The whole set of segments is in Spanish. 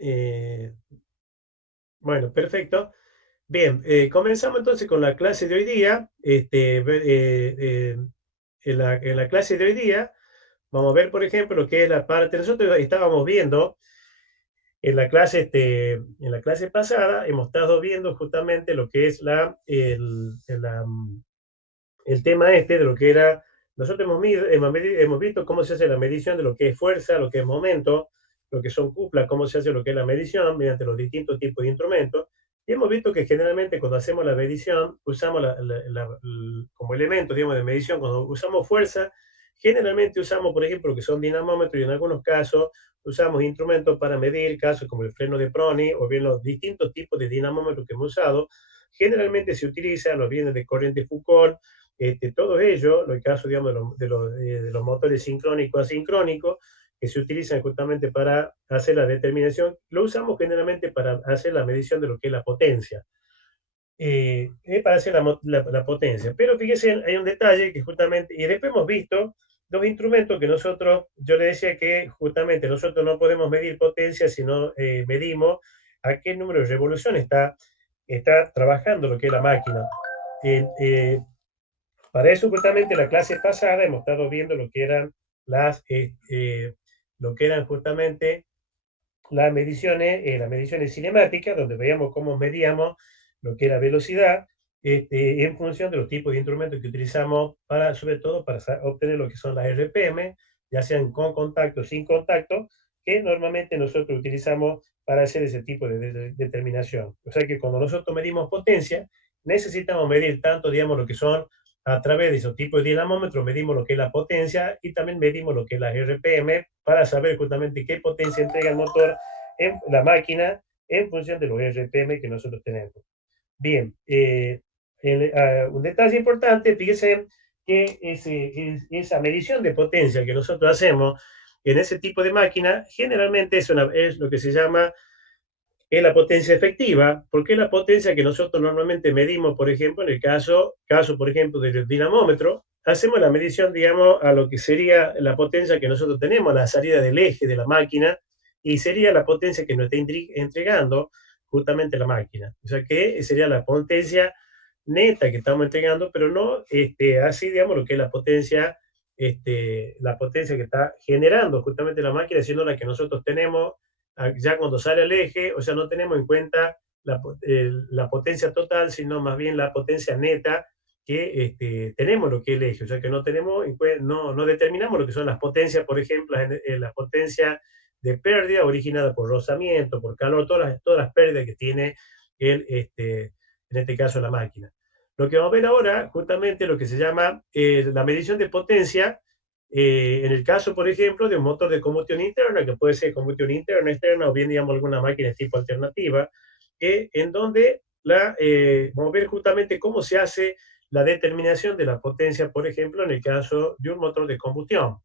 Eh, bueno, perfecto. Bien, comenzamos entonces con la clase de hoy día. En la clase de hoy día vamos a ver, por ejemplo, lo que es la parte. Nosotros estábamos viendo en la clase pasada, hemos estado viendo justamente lo que es el tema de lo que era. Nosotros hemos visto cómo se hace la medición de lo que es fuerza, lo que es momento, lo que son cuplas, cómo se hace lo que es la medición mediante los distintos tipos de instrumentos. Y hemos visto que generalmente cuando hacemos la medición, usamos como elemento, digamos, de medición, cuando usamos fuerza, generalmente usamos, por ejemplo, lo que son dinamómetros y en algunos casos usamos instrumentos para medir casos como el freno de Proni o bien los distintos tipos de dinamómetros que hemos usado. Generalmente se utilizan los bienes de corriente Foucault, todo ello, en el caso, digamos, de los motores sincrónicos asincrónicos, que se utilizan justamente para hacer la determinación, lo usamos generalmente para hacer la medición de lo que es la potencia. Para hacer la potencia. Pero fíjese, hay un detalle que justamente, y después hemos visto dos instrumentos que nosotros, yo le decía que justamente nosotros no podemos medir potencia si no medimos a qué número de revoluciones está trabajando lo que es la máquina. Eh, eh, para eso, justamente, la clase pasada hemos estado viendo lo que eran justamente las mediciones cinemáticas, donde veíamos cómo medíamos lo que era velocidad, en función de los tipos de instrumentos que utilizamos para, sobre todo, para obtener lo que son las RPM, ya sean con contacto o sin contacto, que normalmente nosotros utilizamos para hacer ese tipo de determinación. O sea que cuando nosotros medimos potencia, necesitamos medir tanto, digamos, lo que son a través de esos tipos de dinamómetros, medimos lo que es la potencia y también medimos lo que es la RPM para saber justamente qué potencia entrega el motor en la máquina en función de los RPM que nosotros tenemos. Bien, un detalle importante, fíjese que esa medición de potencia que nosotros hacemos en ese tipo de máquina generalmente es lo que se llama la potencia efectiva, porque es la potencia que nosotros normalmente medimos, por ejemplo, en el caso por ejemplo, del dinamómetro, hacemos la medición, digamos, a lo que sería la potencia que nosotros tenemos a la salida del eje de la máquina, y sería la potencia que nos está entregando justamente la máquina. O sea que sería la potencia neta que estamos entregando, pero no así, digamos, lo que es la potencia que está generando justamente la máquina, sino la que nosotros tenemos ya cuando sale al eje. O sea, no tenemos en cuenta la potencia total, sino más bien la potencia neta que tenemos lo que es el eje. O sea, que no determinamos lo que son las potencias, por ejemplo, la potencia de pérdida originada por rozamiento, por calor, todas las pérdidas que tiene en este caso la máquina. Lo que vamos a ver ahora, justamente lo que se llama la medición de potencia, en el caso, por ejemplo, de un motor de combustión interna, que puede ser combustión interna, externa, o bien, digamos, alguna máquina de tipo alternativa, en donde vamos a ver justamente cómo se hace la determinación de la potencia, por ejemplo, en el caso de un motor de combustión.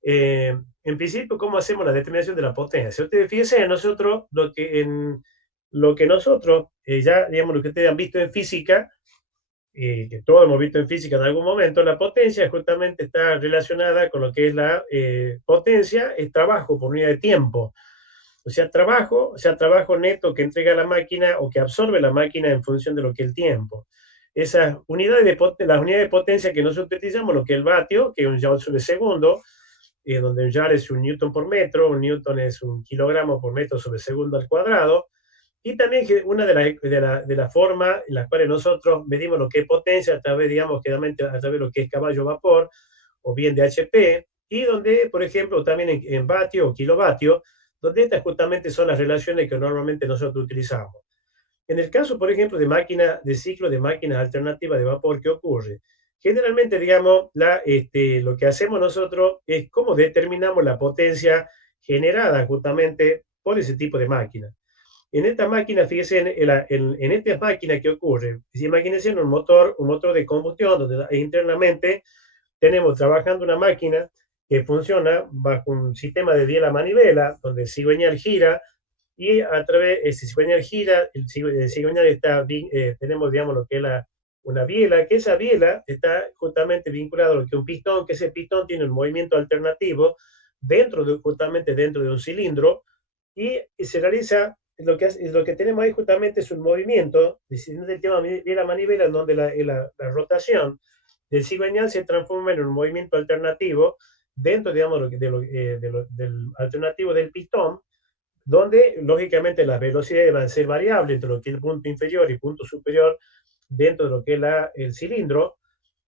En principio, ¿cómo hacemos la determinación de la potencia? Ustedes fíjense, lo que nosotros, ya, digamos, lo que ustedes han visto en física, que todos hemos visto en física en algún momento, la potencia justamente está relacionada con lo que es la potencia, es trabajo por unidad de tiempo. O sea, trabajo neto que entrega la máquina o que absorbe la máquina en función de lo que es el tiempo. Las unidades de potencia que nosotros utilizamos, lo que es el vatio, que es un joule sobre segundo, donde un joule es un newton por metro, un newton es un kilogramo por metro sobre segundo al cuadrado. Y también que una de las formas en las cuales nosotros medimos lo que es potencia a través, digamos, a través de lo que es caballo vapor o bien de HP, y donde, por ejemplo, también en vatio o kilovatio, donde estas justamente son las relaciones que normalmente nosotros utilizamos. En el caso, por ejemplo, de ciclo de máquinas alternativas de vapor, ¿qué ocurre? Generalmente, digamos, lo que hacemos nosotros es cómo determinamos la potencia generada justamente por ese tipo de máquina. En esta máquina, fíjense, en esta máquina, ¿qué ocurre? Si imagínense un motor de combustión, donde internamente tenemos trabajando una máquina que funciona bajo un sistema de biela manivela, donde el cigüeñal gira, y a través de ese cigüeñal gira, el cigüeñal tenemos, digamos, lo que es una biela, que esa biela está justamente vinculada a lo que es un pistón, que ese pistón tiene un movimiento alternativo justamente dentro de un cilindro, y se realiza, lo que tenemos ahí justamente es un movimiento, descendiendo del tema de la manivela, en donde la rotación del cigüeñal se transforma en un movimiento alternativo dentro, digamos, del alternativo del pistón, donde lógicamente las velocidades van a ser variables entre lo que es el punto inferior y punto superior dentro de lo que es el cilindro.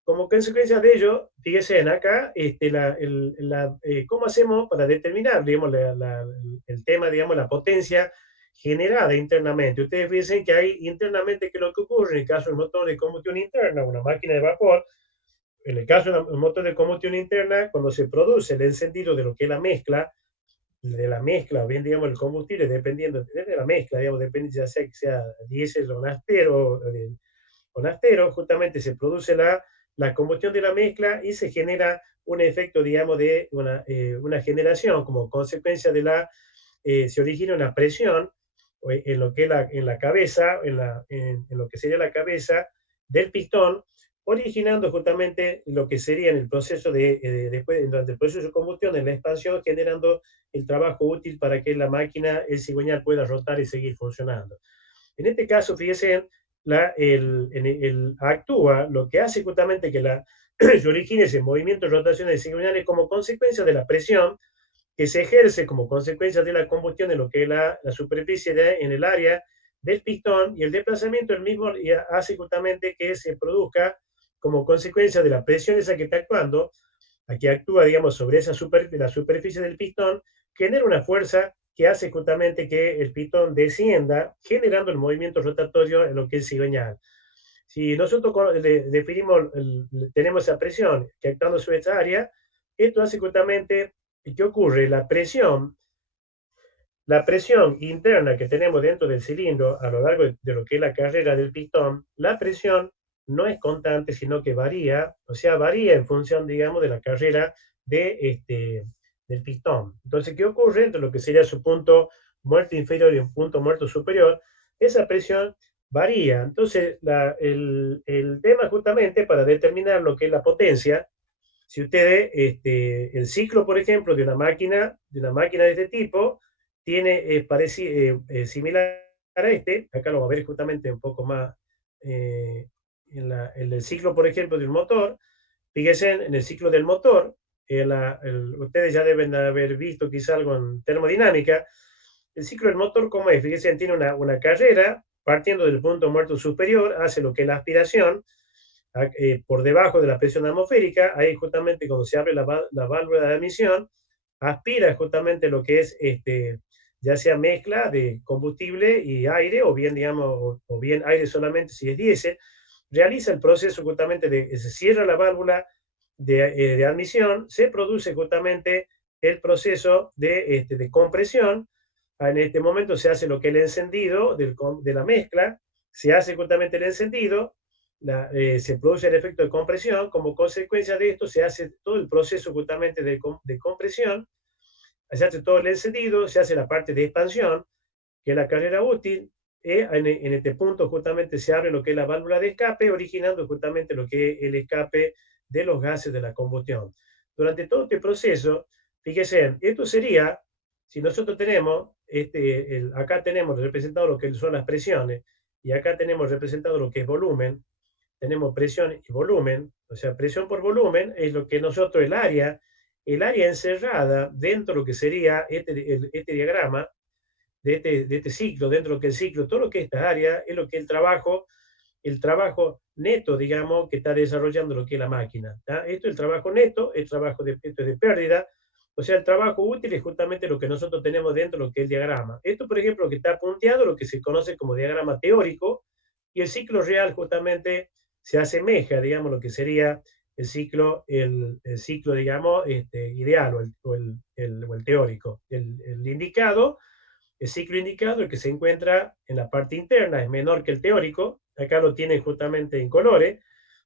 Como consecuencia de ello, fíjense acá, cómo hacemos para determinar, digamos, el tema, digamos, la potencia generada internamente. Ustedes fíjense que hay internamente, que lo que ocurre en el caso del motor de combustión interna, una máquina de vapor, en el caso del motor de combustión interna, cuando se produce el encendido de lo que es la mezcla, o bien, digamos, el combustible, dependiendo de la mezcla, digamos, depende ya sea que sea diésel o naftaleno, justamente se produce la combustión de la mezcla y se genera un efecto, digamos, de una generación como consecuencia se origina una presión en lo que es en la cabeza, en lo que sería la cabeza del pistón, originando justamente lo que sería en el proceso después, durante el proceso de combustión, en la expansión, generando el trabajo útil para que la máquina, el cigüeñal, pueda rotar y seguir funcionando. En este caso, fíjense, actúa, lo que hace justamente que se origine ese movimiento de rotación de cigüeñales como consecuencia de la presión que se ejerce como consecuencia de la combustión de lo que es la superficie en el área del pistón, y el desplazamiento del mismo hace justamente que se produzca como consecuencia de la presión esa que está actuando, aquí actúa, digamos, sobre la superficie del pistón, genera una fuerza que hace justamente que el pistón descienda, generando el movimiento rotatorio en lo que es cigüeñal. Si nosotros tenemos esa presión que actuando sobre esta área, esto hace justamente, ¿qué ocurre? La presión interna que tenemos dentro del cilindro a lo largo de lo que es la carrera del pistón, la presión no es constante, sino que varía, o sea, varía en función, digamos, de la carrera del pistón. Entonces, ¿qué ocurre entre lo que sería su punto muerto inferior y un punto muerto superior? Esa presión varía. Entonces, el tema justamente para determinar lo que es la potencia, si ustedes, el ciclo, por ejemplo, de una máquina de este tipo, similar a acá lo vamos a ver justamente un poco más en el ciclo, por ejemplo, de un motor. Fíjense en el ciclo del motor, ustedes ya deben haber visto quizá algo en termodinámica. El ciclo del motor, ¿cómo es? Fíjense, tiene una carrera, partiendo del punto muerto superior, hace lo que es la aspiración, por debajo de la presión atmosférica, ahí justamente cuando se abre la válvula de admisión, aspira justamente lo que es ya sea mezcla de combustible y aire, o bien, digamos, o bien aire solamente si es diésel, realiza el proceso justamente se cierra la válvula de admisión, se produce justamente el proceso de compresión. En este momento se hace lo que es el encendido de la mezcla, se hace justamente el encendido, se produce el efecto de compresión. Como consecuencia de esto se hace todo el proceso justamente de compresión, se hace todo el encendido, se hace la parte de expansión, que es la carrera útil. En este punto justamente se abre lo que es la válvula de escape, originando justamente lo que es el escape de los gases de la combustión. Durante todo este proceso, fíjense, esto sería, si nosotros tenemos, acá tenemos representado lo que son las presiones, y acá tenemos representado lo que es volumen, tenemos presión y volumen, o sea, presión por volumen es lo que nosotros, el área encerrada dentro de lo que sería este diagrama, de este ciclo, dentro de lo que el ciclo, todo lo que es esta área, es lo que el trabajo neto, digamos, que está desarrollando lo que es la máquina. ¿Tá? Esto es el trabajo neto, esto es de pérdida, o sea, el trabajo útil es justamente lo que nosotros tenemos dentro de lo que es el diagrama. Esto, por ejemplo, lo que está punteado, lo que se conoce como diagrama teórico, y el ciclo real justamente se asemeja, digamos, lo que sería el ciclo, digamos, ideal o el teórico. El ciclo indicado, el que se encuentra en la parte interna, es menor que el teórico. Acá lo tienen justamente en colores.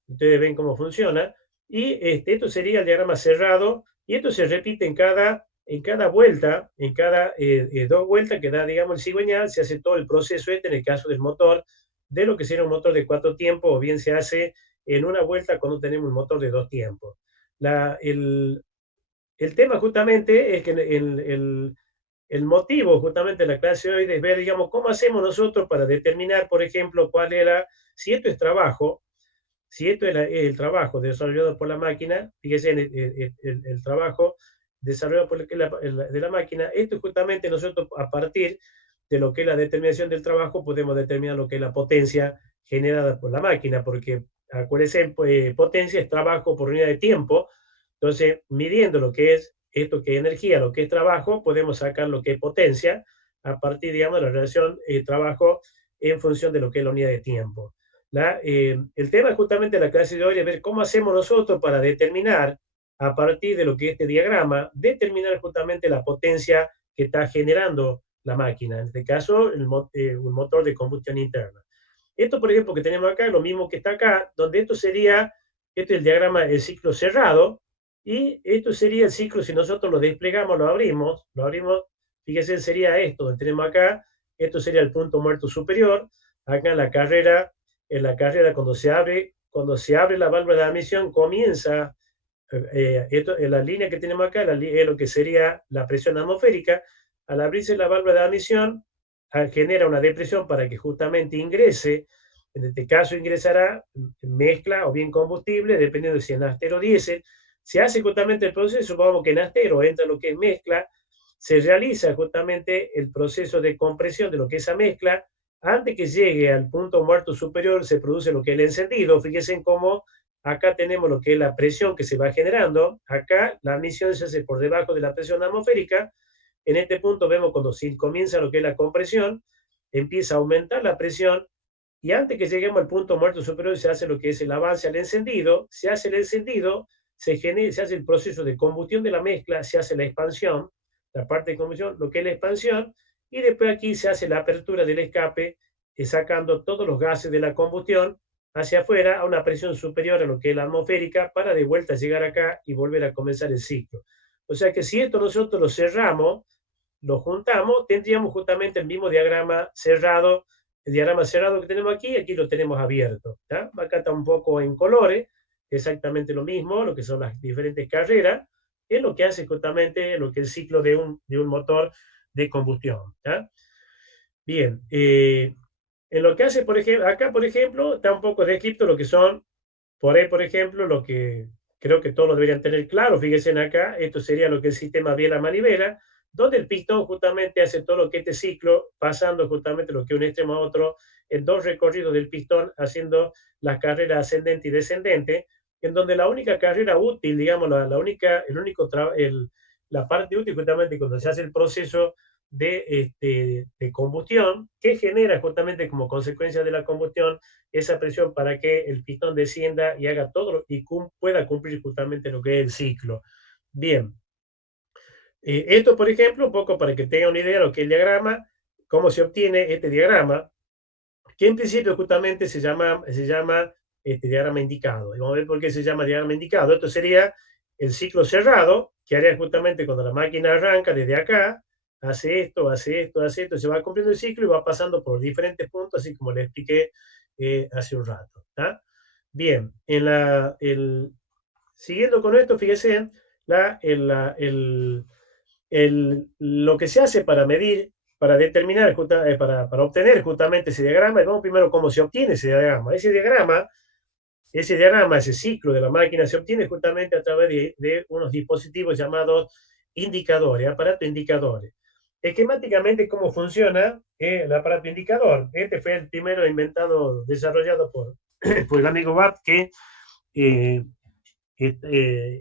Ustedes ven cómo funciona. Y esto sería el diagrama cerrado. Y esto se repite en cada vuelta, en cada 2 vueltas que da, digamos, el cigüeñal, se hace todo el proceso en el caso del motor, de lo que sería un motor de 4 tiempos, o bien se hace en una vuelta cuando tenemos un motor de 2 tiempos. El tema justamente es que el motivo justamente de la clase de hoy es ver, digamos, cómo hacemos nosotros para determinar, por ejemplo, cuál era, si esto es trabajo, si esto es el trabajo desarrollado por la máquina, fíjese en el trabajo desarrollado por de la máquina, esto justamente nosotros a partir de lo que es la determinación del trabajo podemos determinar lo que es la potencia generada por la máquina, porque acuérdense, potencia es trabajo por unidad de tiempo, entonces midiendo lo que es esto que es energía, lo que es trabajo, podemos sacar lo que es potencia a partir, digamos, de la relación trabajo en función de lo que es la unidad de tiempo. El tema justamente de la clase de hoy es ver cómo hacemos nosotros para determinar, a partir de lo que es este diagrama, determinar justamente la potencia que está generando la máquina, en este caso un motor de combustión interna. Esto, por ejemplo, que tenemos acá es lo mismo que está acá, donde esto sería, este es el diagrama del ciclo cerrado, y esto sería el ciclo si nosotros lo desplegamos, lo abrimos, fíjense, sería esto, donde tenemos acá, esto sería el punto muerto superior, acá en la carrera cuando se abre la válvula de admisión, comienza, esto, en la línea que tenemos acá es lo que sería la presión atmosférica. Al abrirse la válvula de admisión, genera una depresión para que justamente ingrese, en este caso ingresará mezcla o bien combustible, dependiendo de si es nafter o diésel. Se hace justamente el proceso, supongamos que nafter entra lo que es mezcla, se realiza justamente el proceso de compresión de lo que es esa mezcla. Antes que llegue al punto muerto superior, se produce lo que es el encendido. Fíjense en cómo acá tenemos lo que es la presión que se va generando. Acá la admisión se hace por debajo de la presión atmosférica. En este punto vemos cuando comienza lo que es la compresión, empieza a aumentar la presión y antes que lleguemos al punto muerto superior se hace lo que es el avance al encendido. Se hace el encendido, se hace el proceso de combustión de la mezcla, se hace la expansión, la parte de combustión, lo que es la expansión, y después aquí se hace la apertura del escape, sacando todos los gases de la combustión hacia afuera a una presión superior a lo que es la atmosférica para de vuelta llegar acá y volver a comenzar el ciclo. O sea que si esto nosotros lo cerramos, lo juntamos, tendríamos justamente el mismo diagrama cerrado, el diagrama cerrado que tenemos aquí lo tenemos abierto. ¿Tá? Acá está un poco en colores, exactamente lo mismo, lo que son las diferentes carreras, es lo que hace justamente lo que es el ciclo de un motor de combustión. ¿Tá? Bien, en lo que hace, por ejemplo, acá, por ejemplo, está un poco descrito lo que son, por ahí, por ejemplo, lo que creo que todos lo deberían tener claro, fíjense en acá, esto sería lo que es el sistema biela-manivela, donde el pistón justamente hace todo lo que este ciclo, pasando justamente lo que un extremo a otro, en dos recorridos del pistón, haciendo las carreras ascendente y descendente, en donde la única carrera útil, digamos, la única, la parte útil justamente cuando se hace el proceso de combustión, que genera justamente como consecuencia de la combustión esa presión para que el pistón descienda y haga todo y pueda cumplir justamente lo que es el ciclo. Bien, esto por ejemplo, un poco para que tengan una idea de lo que es el diagrama, cómo se obtiene este diagrama, que en principio justamente se llama este diagrama indicado. Y vamos a ver por qué se llama diagrama indicado. Esto sería el ciclo cerrado, que haría justamente cuando la máquina arranca desde acá, hace esto, hace esto, hace esto, se va cumpliendo el ciclo y va pasando por diferentes puntos, así como le expliqué hace un rato. ¿Tá? Bien, siguiendo con esto, fíjense, lo que se hace para medir, para determinar, para obtener justamente ese diagrama, y vamos primero cómo se obtiene ese diagrama. Ese ciclo de la máquina se obtiene justamente a través de unos dispositivos llamados indicadores, aparatos indicadores. Esquemáticamente, ¿cómo funciona el aparato indicador? Este fue el primero inventado, desarrollado por el amigo Watt, que eh,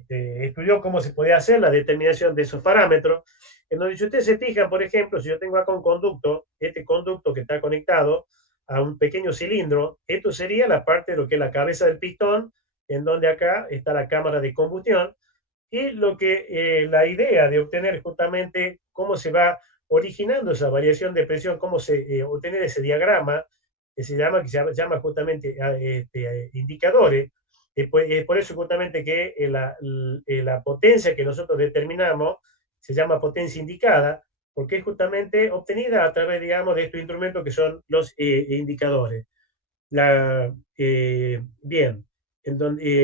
estudió cómo se podía hacer la determinación de esos parámetros. En donde, si ustedes se fijan, por ejemplo, si yo tengo acá un conducto, este conducto que está conectado a un pequeño cilindro, esto sería la parte de lo que es la cabeza del pistón, en donde acá está la cámara de combustión, y la idea de obtener justamente cómo se va originando esa variación de presión, cómo se obtener ese diagrama, que se llama justamente indicadores. Es por eso justamente que la potencia que nosotros determinamos se llama potencia indicada, porque es justamente obtenida a través, digamos, de estos instrumentos que son los indicadores. Bien,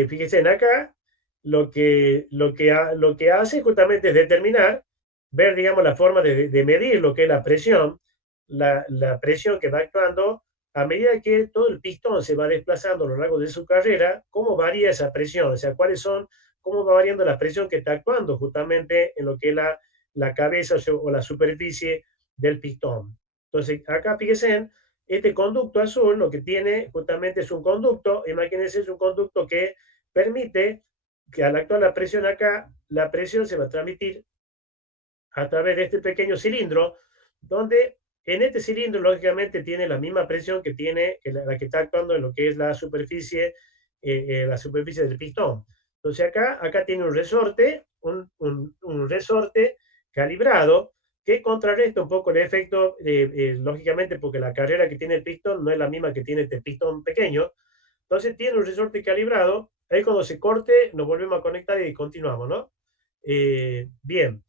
fíjense en acá, lo que hace justamente es determinar ver, digamos, la forma de medir lo que es la presión que va actuando a medida que todo el pistón se va desplazando a lo largo de su carrera, cómo varía esa presión, o sea, cómo va variando la presión que está actuando justamente en lo que es la cabeza o la superficie del pistón. Entonces, acá fíjense, este conducto azul lo que tiene justamente es un conducto, imagínense, es un conducto que permite que al actuar la presión acá, la presión se va a transmitir a través de este pequeño cilindro, donde en este cilindro lógicamente tiene la misma presión que tiene la que está actuando en lo que es la superficie del pistón. Entonces acá tiene un resorte, un resorte calibrado que contrarresta un poco el efecto, lógicamente porque la carrera que tiene el pistón no es la misma que tiene este pistón pequeño. Entonces tiene un resorte calibrado, ahí cuando se corte nos volvemos a conectar y continuamos, ¿no? Bien,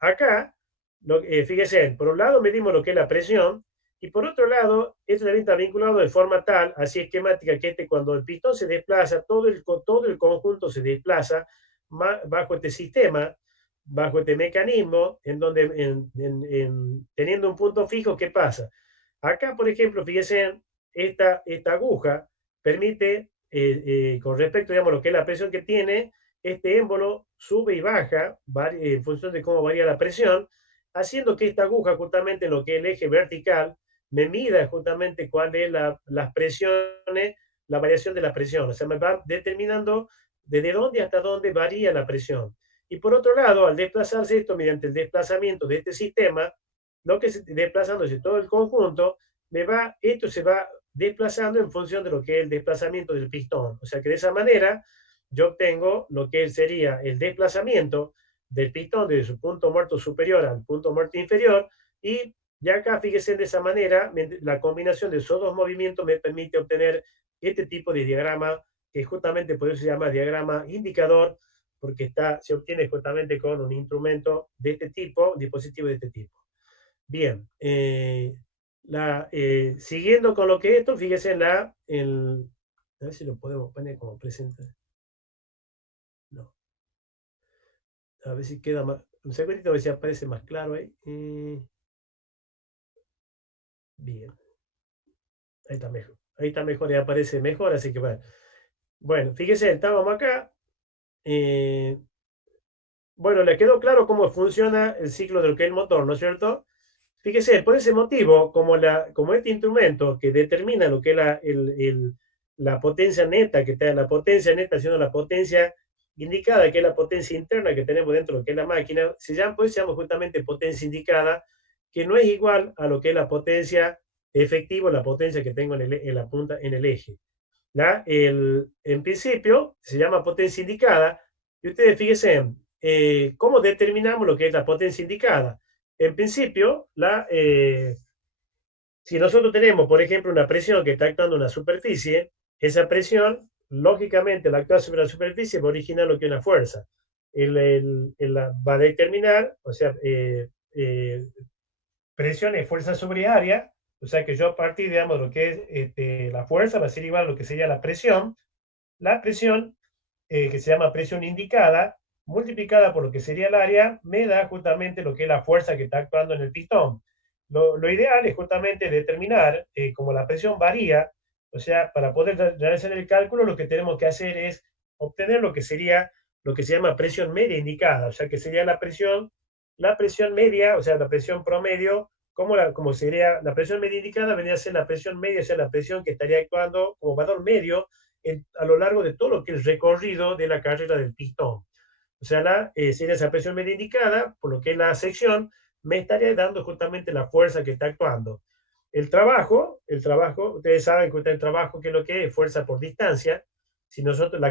acá, fíjese, por un lado medimos lo que es la presión y por otro lado, esto también está vinculado de forma tal, así esquemática, que cuando el pistón se desplaza, todo el conjunto se desplaza bajo este sistema, bajo este mecanismo, en donde teniendo un punto fijo, ¿qué pasa? Acá, por ejemplo, fíjese, esta aguja permite, con respecto, digamos, a lo que es la presión que tiene, este émbolo sube y baja en función de cómo varía la presión, haciendo que esta aguja, justamente en lo que es el eje vertical, me mida justamente cuál es las presiones, la variación de la presión. O sea, me va determinando desde dónde hasta dónde varía la presión. Y por otro lado, al desplazarse esto mediante el desplazamiento de este sistema, lo que se desplazándose todo el conjunto, esto se va desplazando en función de lo que es el desplazamiento del pistón. O sea que de esa manera yo obtengo lo que sería el desplazamiento del pistón desde su punto muerto superior al punto muerto inferior y ya acá fíjese de esa manera la combinación de esos dos movimientos me permite obtener este tipo de diagrama que justamente por eso se llama diagrama indicador porque se obtiene justamente con un instrumento de este tipo, un dispositivo de este tipo. Bien, siguiendo con lo que esto, fíjese a ver si lo podemos poner como presente. No. A ver si queda más. Un segundito, a ver si aparece más claro ahí. Bien. Ahí está mejor. Ahí está mejor y aparece mejor, así que bueno. Bueno, fíjese, estábamos acá. eh, bueno, le quedó claro cómo funciona el ciclo de lo que es el motor, ¿no es cierto? Fíjese, por ese motivo, como este instrumento que determina lo que es la potencia neta, que está la potencia neta siendo la potencia indicada, que es la potencia interna que tenemos dentro de lo que es la máquina, pues se llama justamente potencia indicada, que no es igual a lo que es la potencia efectiva, la potencia que tengo en la punta, en el eje. En principio se llama potencia indicada, y ustedes fíjense, ¿cómo determinamos lo que es la potencia indicada? En principio, si nosotros tenemos, por ejemplo, una presión que está actuando en una superficie, esa presión, lógicamente, al actuar sobre la superficie va a originar lo que es una fuerza. Va a determinar, o sea, presión es fuerza sobre área, o sea que yo a partir, digamos, de lo que es la fuerza va a ser igual a lo que sería la presión que se llama presión indicada, multiplicada por lo que sería el área, me da justamente lo que es la fuerza que está actuando en el pistón. Lo ideal es justamente determinar, como la presión varía, o sea, para poder realizar el cálculo, lo que tenemos que hacer es obtener lo que sería lo que se llama presión media indicada, o sea, que sería la presión media, o sea, la presión promedio, como sería la presión media indicada, vendría a ser la presión media, o sea, la presión que estaría actuando como valor medio a lo largo de todo lo que es el recorrido de la carrera del pistón. O sea, sería esa presión media indicada, por lo que es la sección, me estaría dando justamente la fuerza que está actuando. Ustedes saben que el trabajo, ¿qué es lo que es? Fuerza por distancia. Si nosotros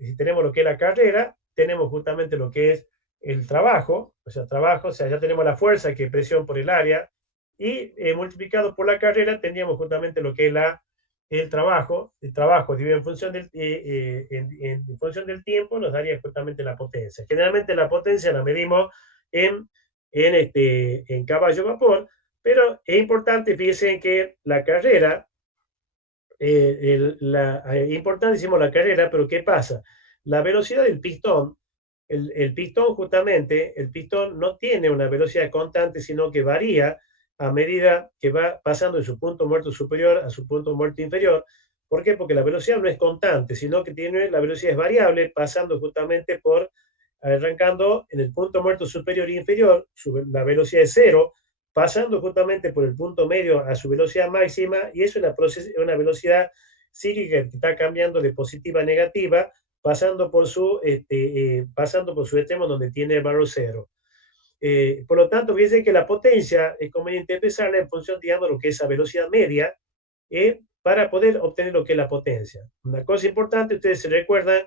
si tenemos lo que es la carrera, tenemos justamente lo que es el trabajo, o sea, ya tenemos la fuerza que es presión por el área, y multiplicado por la carrera tendríamos justamente lo que es el trabajo dividido en función del tiempo nos daría justamente la potencia. Generalmente la potencia la medimos en, en caballo vapor, pero es importante, fíjense que la carrera, importante decimos la carrera, pero ¿qué pasa? La velocidad del pistón El pistón, justamente, el pistón no tiene una velocidad constante, sino que varía a medida que va pasando de su punto muerto superior a su punto muerto inferior. ¿Por qué? Porque la velocidad no es constante, sino que tiene, la velocidad es variable, pasando justamente por, arrancando en el punto muerto superior e inferior, la velocidad es cero, pasando justamente por el punto medio a su velocidad máxima, y eso es una velocidad cíclica que está cambiando de positiva a negativa, pasando por su extremo donde tiene el valor cero. Por lo tanto, fíjense que la potencia es conveniente empezarla en función, digamos, de lo que es esa velocidad media, para poder obtener lo que es la potencia. Una cosa importante, ustedes se recuerdan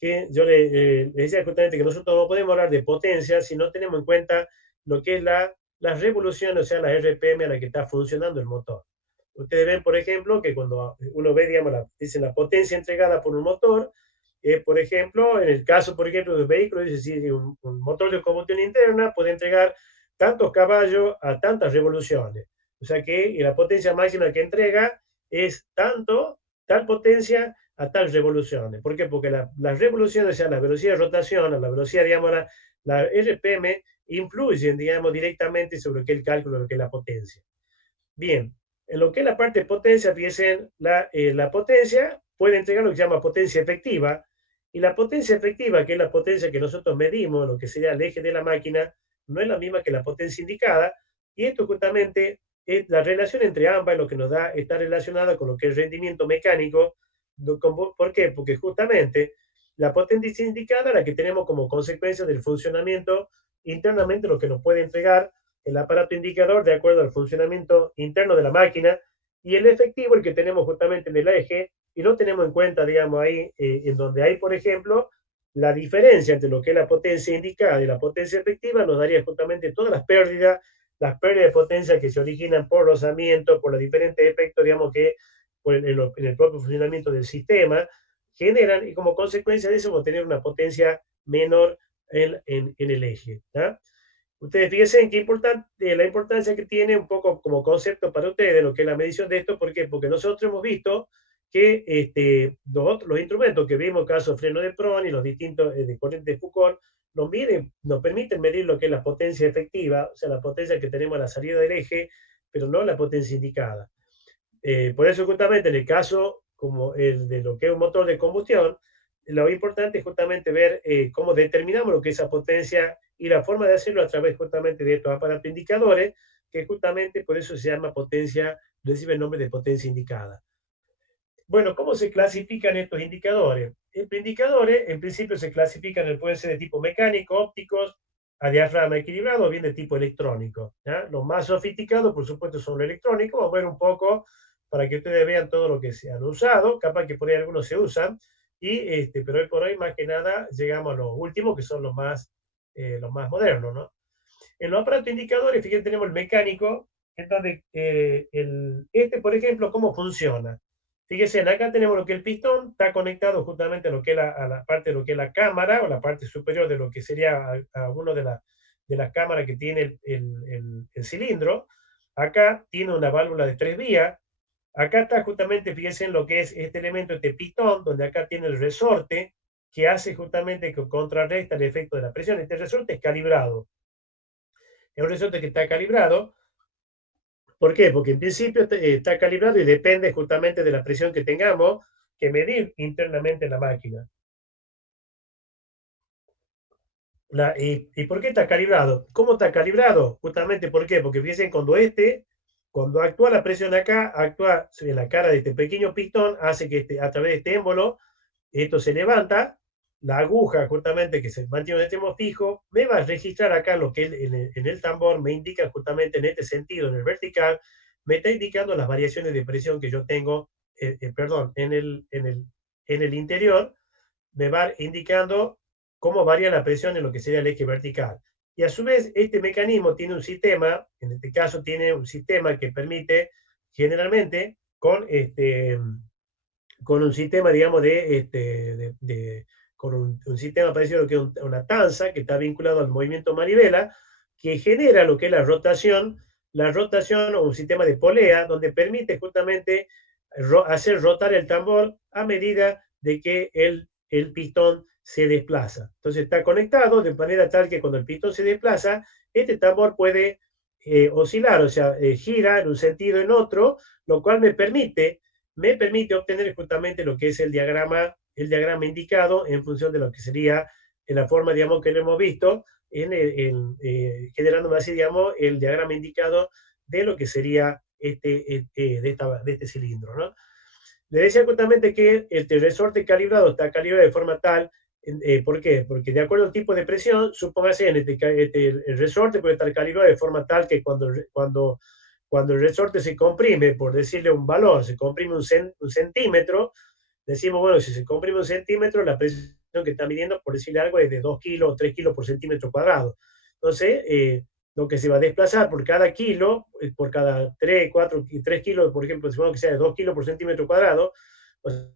que yo les decía justamente que nosotros no podemos hablar de potencia si no tenemos en cuenta lo que es las revoluciones, o sea, las RPM a la que está funcionando el motor. Ustedes ven, por ejemplo, que cuando uno ve, digamos, dicen la potencia entregada por un motor, por ejemplo, en el caso, por ejemplo, de un vehículo, dice, si un motor de combustión interna puede entregar tantos caballos a tantas revoluciones. O sea que la potencia máxima que entrega es tal potencia a tal revoluciones. ¿Por qué? Porque las revoluciones, o sea, la velocidad de rotación, la velocidad, digamos, la RPM, influyen, digamos, directamente sobre lo que es el cálculo de lo que es la potencia. Bien, en lo que es la parte de potencia, fíjense, la potencia puede entregar lo que se llama potencia efectiva, y la potencia efectiva, que es la potencia que nosotros medimos, lo que sería el eje de la máquina, no es la misma que la potencia indicada, y esto justamente es la relación entre ambas, lo que nos da, está relacionada con lo que es rendimiento mecánico. ¿Por qué? Porque justamente la potencia indicada es la que tenemos como consecuencia del funcionamiento internamente, lo que nos puede entregar el aparato indicador de acuerdo al funcionamiento interno de la máquina, y el efectivo, el que tenemos justamente en el eje, y no tenemos en cuenta, digamos, ahí, en donde hay, por ejemplo, la diferencia entre lo que es la potencia indicada y la potencia efectiva, nos daría justamente todas las pérdidas de potencia que se originan por rozamiento, por los diferentes efectos, digamos, que en el propio funcionamiento del sistema generan, y como consecuencia de eso, vamos a tener una potencia menor en el eje. ¿Tá? Ustedes fíjense en qué importante, la importancia que tiene un poco como concepto para ustedes lo que es la medición de esto. ¿Por qué? Porque nosotros hemos visto que los instrumentos que vimos, caso freno de Pron y los distintos de corriente de Foucault, nos permiten medir lo que es la potencia efectiva, o sea, la potencia que tenemos a la salida del eje, pero no la potencia indicada. Por eso justamente en el caso como el de lo que es un motor de combustión, lo importante es justamente ver cómo determinamos lo que es esa potencia, y la forma de hacerlo a través justamente de estos aparatos indicadores, que justamente por eso se llama potencia, recibe el nombre de potencia indicada. Bueno, ¿cómo se clasifican estos indicadores? Estos indicadores, en principio, se clasifican, pueden ser de tipo mecánico, ópticos, a diafragma equilibrado, o bien de tipo electrónico. ¿Ya? Los más sofisticados, por supuesto, son los electrónicos. Vamos a ver un poco para que ustedes vean todo lo que se han usado. Capaz que por ahí algunos se usan, pero hoy por hoy, más que nada, llegamos a los últimos, que son los más modernos, ¿no? En los aparatos indicadores, fíjense, tenemos el mecánico. Entonces, por ejemplo, ¿cómo funciona? Fíjense, acá tenemos lo que el pistón está conectado justamente a lo que es a la parte de lo que es la cámara, o la parte superior de lo que sería a uno de las cámaras que tiene el cilindro. Acá tiene una válvula de 3 vías. Acá está justamente, fíjense en lo que es este elemento, este pistón, donde acá tiene el resorte, que hace justamente que contrarresta el efecto de la presión. Este resorte es calibrado. Es un resorte que está calibrado. ¿Por qué? Porque en principio está calibrado y depende justamente de la presión que tengamos que medir internamente en la máquina. ¿Y por qué está calibrado? ¿Cómo está calibrado? Justamente, ¿por qué? Porque fíjense, cuando actúa la presión acá, actúa en la cara de este pequeño pistón, hace que a través de este émbolo, esto se levanta, la aguja justamente que se mantiene en el extremo fijo, me va a registrar acá lo que en el tambor me indica justamente en este sentido, en el vertical, me está indicando las variaciones de presión que yo tengo, perdón, en el interior, me va indicando cómo varía la presión en lo que sería el eje vertical. Y a su vez, este mecanismo tiene un sistema, en este caso tiene un sistema que permite generalmente con un sistema, digamos, con un sistema parecido a lo que es una tanza que está vinculado al movimiento manivela, que genera lo que es la rotación o un sistema de polea, donde permite justamente hacer rotar el tambor a medida de que el pistón se desplaza. Entonces está conectado de manera tal que cuando el pistón se desplaza, este tambor puede oscilar, o sea, gira en un sentido o en otro, lo cual me permite obtener justamente lo que es el diagrama indicado en función de lo que sería en la forma, digamos, que lo hemos visto, generándome así, digamos, el diagrama indicado de lo que sería de este cilindro, ¿no? Le decía justamente que el resorte calibrado está calibrado de forma tal, ¿por qué? Porque de acuerdo al tipo de presión, supóngase en el resorte puede estar calibrado de forma tal que cuando el resorte se comprime, por decirle un valor, se comprime un centímetro, decimos, bueno, si se comprime un centímetro, la presión que está midiendo, por decirle algo, es de 2 kilos o 3 kilos por centímetro cuadrado. Entonces, lo que se va a desplazar por cada kilo, por cada 3, 4, 3 kilos, por ejemplo, supongamos que sea de 2 kilos por centímetro cuadrado, pues,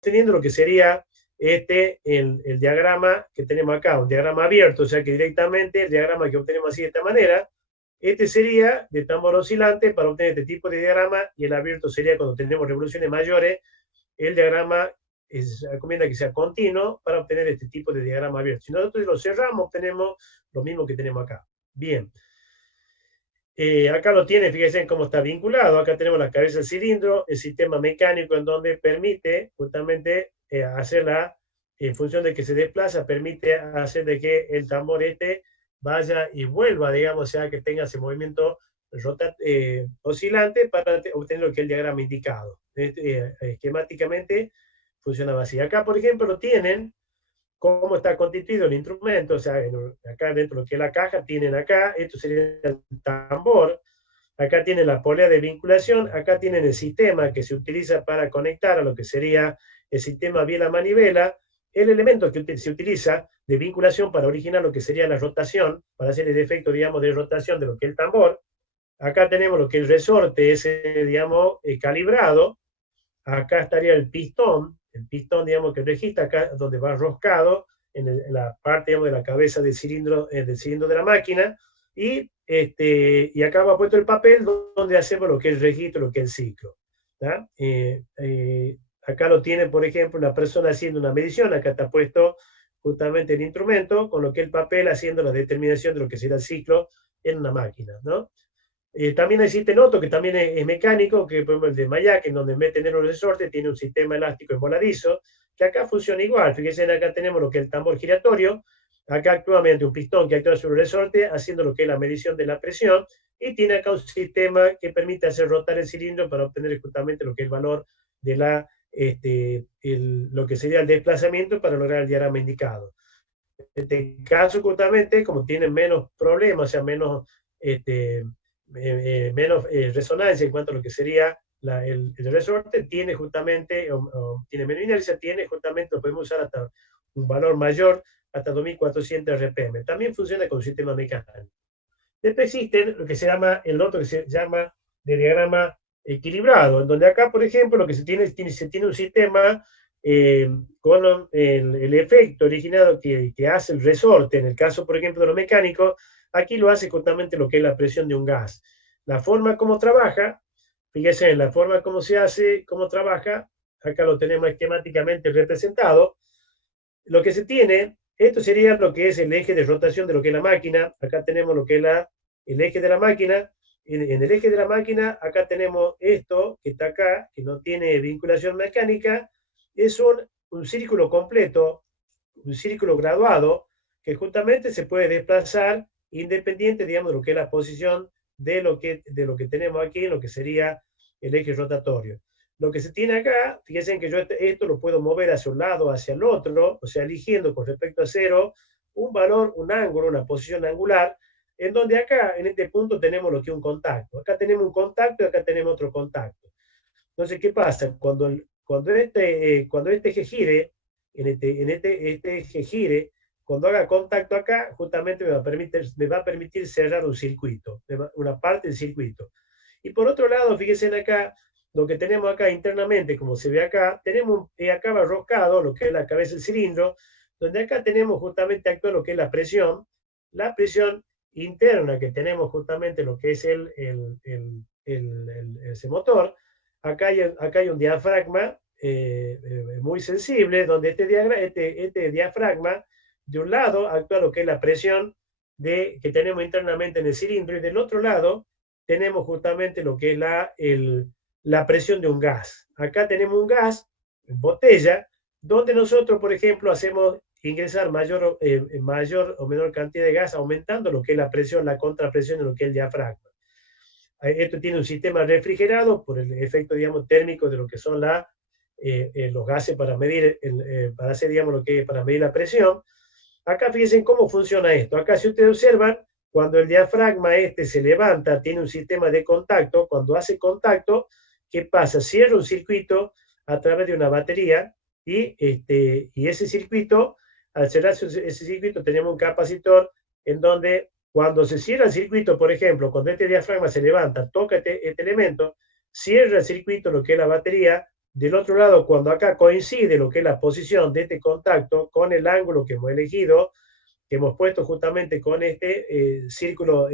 teniendo lo que sería el diagrama que tenemos acá, un diagrama abierto, o sea que directamente el diagrama que obtenemos así de esta manera, este sería de tambor oscilante para obtener este tipo de diagrama, y el abierto sería cuando tenemos revoluciones mayores, el diagrama se recomienda que sea continuo para obtener este tipo de diagrama abierto. Si nosotros lo cerramos, obtenemos lo mismo que tenemos acá. Bien. Acá lo tiene, fíjense cómo está vinculado. Acá tenemos la cabeza del cilindro, el sistema mecánico en donde permite justamente hacerla, en función de que se desplaza, permite hacer de que el tambor vaya y vuelva, digamos, o sea, que tenga ese movimiento oscilante para obtener lo que es el diagrama indicado. Esquemáticamente funcionaba así. Acá, por ejemplo, lo tienen cómo está constituido el instrumento, o sea, acá dentro de lo que es la caja, tienen acá, esto sería el tambor, acá tienen la polea de vinculación, acá tienen el sistema que se utiliza para conectar a lo que sería el sistema biela-manivela, el elemento que se utiliza de vinculación para originar lo que sería la rotación, para hacer el efecto, digamos, de rotación de lo que es el tambor. Acá tenemos lo que es el resorte, ese, digamos, calibrado. Acá estaría el pistón, digamos, que registra acá donde va roscado en la parte, digamos, de la cabeza del cilindro de la máquina, y acá va puesto el papel donde hacemos lo que es el registro, lo que es el ciclo. Acá lo tiene, por ejemplo, una persona haciendo una medición, acá está puesto justamente el instrumento, con lo que el papel haciendo la determinación de lo que será el ciclo en una máquina, ¿no? También existe otro que también es mecánico, que por ejemplo el de Mayac, en donde en vez de tener un resorte, tiene un sistema elástico envoladizo, que acá funciona igual. Fíjense, acá tenemos lo que es el tambor giratorio, acá actúa mediante un pistón que actúa sobre el resorte, haciendo lo que es la medición de la presión, y tiene acá un sistema que permite hacer rotar el cilindro para obtener justamente lo que es el valor de lo que sería el desplazamiento para lograr el diagrama indicado. En este caso, justamente, como tienen menos problemas, o sea, menos resonancia en cuanto a lo que sería el resorte, tiene justamente, tiene menos inercia, tiene justamente, lo podemos usar hasta un valor mayor, hasta 2400 RPM. También funciona con un sistema mecánico. Después existe lo que se llama, el otro que se llama de diagrama equilibrado, en donde acá, por ejemplo, lo que se tiene un sistema con el efecto originado que hace el resorte, en el caso, por ejemplo, de lo mecánico, aquí lo hace justamente lo que es la presión de un gas. La forma como trabaja, fíjense en la forma como se hace, cómo trabaja, acá lo tenemos esquemáticamente representado. Lo que se tiene, esto sería lo que es el eje de rotación de lo que es la máquina, acá tenemos lo que es el eje de la máquina, en el eje de la máquina, acá tenemos esto que está acá, que no tiene vinculación mecánica, es un círculo completo, un círculo graduado, que justamente se puede desplazar independiente, digamos, de lo que es la posición de lo que tenemos aquí, en lo que sería el eje rotatorio. Lo que se tiene acá, fíjense que yo esto lo puedo mover hacia un lado, hacia el otro, o sea, eligiendo con respecto a cero un valor, un ángulo, una posición angular, en donde acá, en este punto, tenemos lo que es un contacto. Acá tenemos un contacto y acá tenemos otro contacto. Entonces, ¿qué pasa? Cuando este eje gire, este eje gire, cuando haga contacto acá, justamente me va a permitir cerrar un circuito, una parte del circuito. Y por otro lado, fíjense acá, lo que tenemos acá internamente, como se ve acá, tenemos acá va roscado lo que es la cabeza del cilindro, donde acá tenemos justamente actúa lo que es la presión interna que tenemos justamente lo que es ese motor. Acá hay un diafragma muy sensible, donde este diafragma, de un lado actúa lo que es la presión que tenemos internamente en el cilindro, y del otro lado tenemos justamente lo que es la presión de un gas. Acá tenemos un gas en botella, donde nosotros, por ejemplo, hacemos ingresar mayor o menor cantidad de gas, aumentando lo que es la presión, la contrapresión de lo que es el diafragma. Esto tiene un sistema refrigerado por el efecto, digamos, térmico de lo que son los gases para medir, para hacer, digamos, para medir la presión. Acá fíjense cómo funciona esto. Acá, si ustedes observan, cuando el diafragma se levanta, tiene un sistema de contacto. Cuando hace contacto, ¿qué pasa? Cierra un circuito a través de una batería, y ese circuito, al cerrar ese circuito, tenemos un capacitor en donde, cuando se cierra el circuito, por ejemplo, cuando este diafragma se levanta, toca este elemento, cierra el circuito, lo que es la batería. Del otro lado, cuando acá coincide lo que es la posición de este contacto con el ángulo que hemos elegido, que hemos puesto justamente con este círculo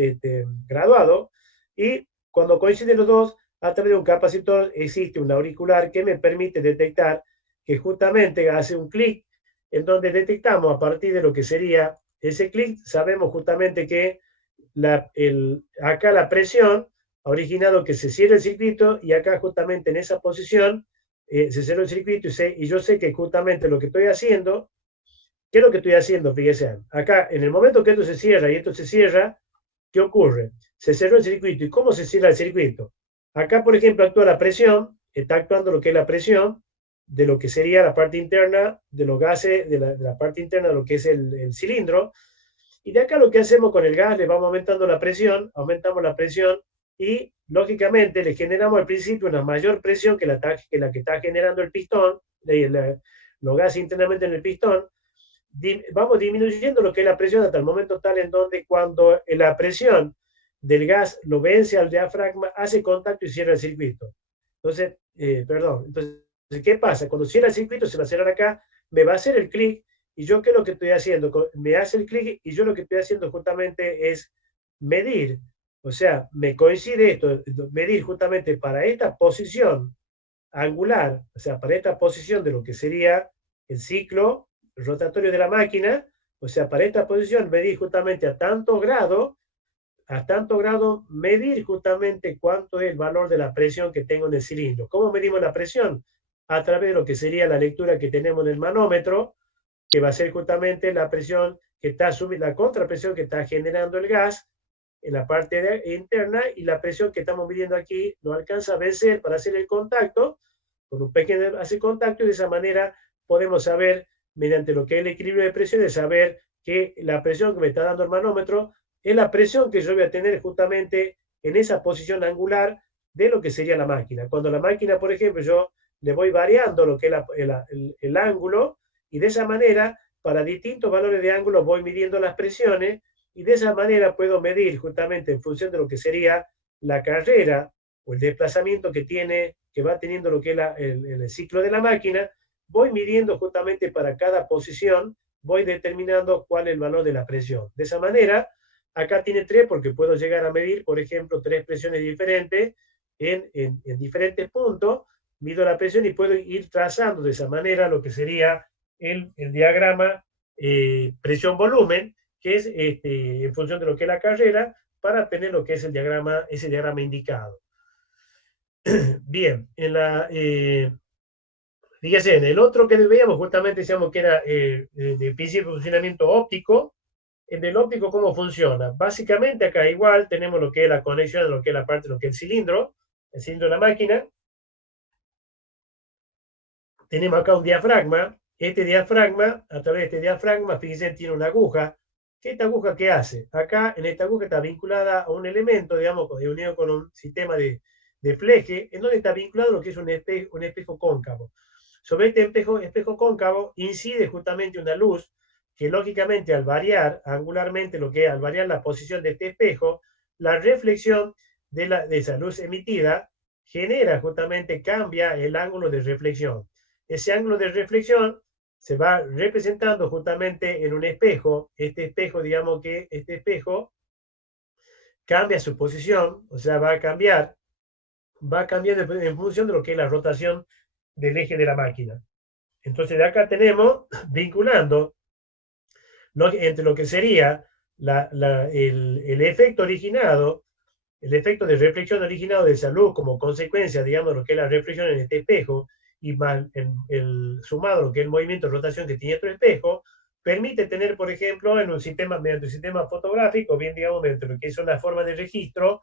graduado, y cuando coinciden los dos, a través de un capacitor existe un auricular que me permite detectar, que justamente hace un clic, en donde detectamos, a partir de lo que sería ese clic, sabemos justamente que acá la presión ha originado que se cierre el circuito, y acá justamente en esa posición se cerró el circuito, y yo sé que justamente lo que estoy haciendo, ¿qué es lo que estoy haciendo? Fíjense, acá en el momento que esto se cierra y esto se cierra, ¿qué ocurre? Se cerró el circuito. ¿Y cómo se cierra el circuito? Acá, por ejemplo, actúa la presión, está actuando lo que es la presión de lo que sería la parte interna de los gases, de la parte interna de lo que es el cilindro. Y de acá lo que hacemos con el gas, le vamos aumentando la presión, aumentamos la presión, y lógicamente le generamos al principio una mayor presión que la que está generando el pistón, los gases internamente en el pistón. Vamos disminuyendo lo que es la presión hasta el momento tal en donde, cuando la presión del gas lo vence al diafragma, hace contacto y cierra el circuito. Entonces, ¿qué pasa? Cuando cierra el circuito, se va a cerrar acá, me va a hacer el clic, y yo, ¿qué es lo que estoy haciendo? Me hace el clic, y yo lo que estoy haciendo justamente es medir. O sea, me coincide esto, medir justamente para esta posición angular, o sea, para esta posición de lo que sería el ciclo rotatorio de la máquina. O sea, para esta posición medir justamente a tanto grado, medir justamente cuánto es el valor de la presión que tengo en el cilindro. ¿Cómo medimos la presión? A través de lo que sería la lectura que tenemos en el manómetro, que va a ser justamente la presión que está la contrapresión que está generando el gas en la parte interna, y la presión que estamos midiendo aquí no alcanza a vencer para hacer el contacto. Con un pequeño hace contacto, y de esa manera podemos saber, mediante lo que es el equilibrio de presiones, saber que la presión que me está dando el manómetro es la presión que yo voy a tener justamente en esa posición angular de lo que sería la máquina. Cuando la máquina, por ejemplo, yo le voy variando lo que es el ángulo, y de esa manera, para distintos valores de ángulo, voy midiendo las presiones, y de esa manera puedo medir justamente en función de lo que sería la carrera o el desplazamiento que va teniendo lo que es el ciclo de la máquina. Voy midiendo justamente para cada posición, voy determinando cuál es el valor de la presión. De esa manera, acá tiene tres, porque puedo llegar a medir, por ejemplo, tres presiones diferentes en diferentes puntos, mido la presión y puedo ir trazando de esa manera lo que sería el diagrama presión-volumen, que es en función de lo que es la carrera, para tener lo que es ese diagrama indicado. Bien, fíjese, en el otro que veíamos justamente decíamos que era de principio de funcionamiento óptico. En el óptico, ¿cómo funciona? Básicamente acá igual tenemos lo que es la conexión de lo que es la parte, lo que es el cilindro de la máquina. Tenemos acá un diafragma. Este diafragma, a través de este diafragma, fíjense, tiene una aguja. ¿Esta aguja qué hace? Acá en esta aguja está vinculada a un elemento, digamos, unido con un sistema de fleje, en donde está vinculado lo que es un espejo cóncavo. Sobre este espejo cóncavo incide justamente una luz que, lógicamente, al variar angularmente, al variar la posición de este espejo, la reflexión de esa luz emitida cambia el ángulo de reflexión. Ese ángulo de reflexión se va representando justamente en un espejo. Este espejo, digamos que este espejo cambia su posición, o sea, va cambiando en función de lo que es la rotación del eje de la máquina. Entonces de acá tenemos, vinculando entre lo que sería el efecto originado, el efecto de reflexión originado de esa luz como consecuencia, digamos, de lo que es la reflexión en este espejo, y más sumado a lo que es el movimiento de rotación que tiene otro espejo, permite tener, por ejemplo, en un sistema, mediante un sistema fotográfico, bien digamos, mediante lo que es una forma de registro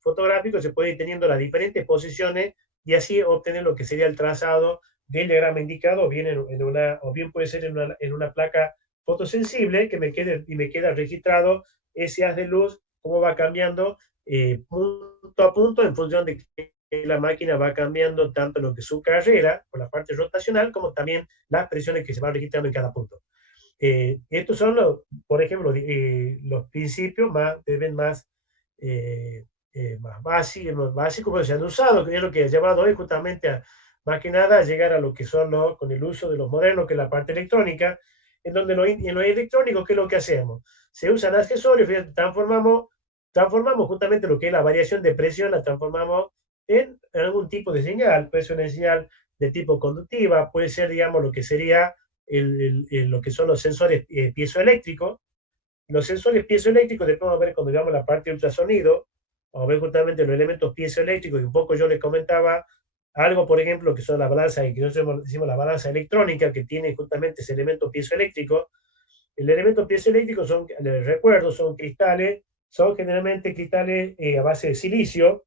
fotográfico, se puede ir teniendo las diferentes posiciones y así obtener lo que sería el trazado del diagrama indicado, o bien, o bien puede ser en una placa fotosensible que me queda registrado ese haz de luz, cómo va cambiando punto a punto en función de que la máquina va cambiando tanto lo que es su carrera por la parte rotacional como también las presiones que se van registrando en cada punto. Estos son, por ejemplo, los principios deben más básicos que se han usado, que es lo que ha llevado hoy justamente más que nada a llegar a lo que son con el uso de los modernos, que es la parte electrónica, en donde en lo electrónico, ¿qué es lo que hacemos? Se usan accesorios, fíjate, transformamos justamente lo que es la variación de presión, la transformamos en algún tipo de señal, puede ser una señal de tipo conductiva, puede ser, digamos, lo que sería lo que son los sensores piezoeléctricos. Los sensores piezoelécticos, después vamos a ver cuando veamos la parte de ultrasonido, vamos a ver justamente los elementos piezoeléctricos, y un poco yo les comentaba algo, por ejemplo, que son la balanza, que nosotros decimos la balanza electrónica, que tiene justamente ese elemento piezoeléctrico. El elemento piezoeléctrico son, les recuerdo, son cristales, son generalmente cristales a base de silicio,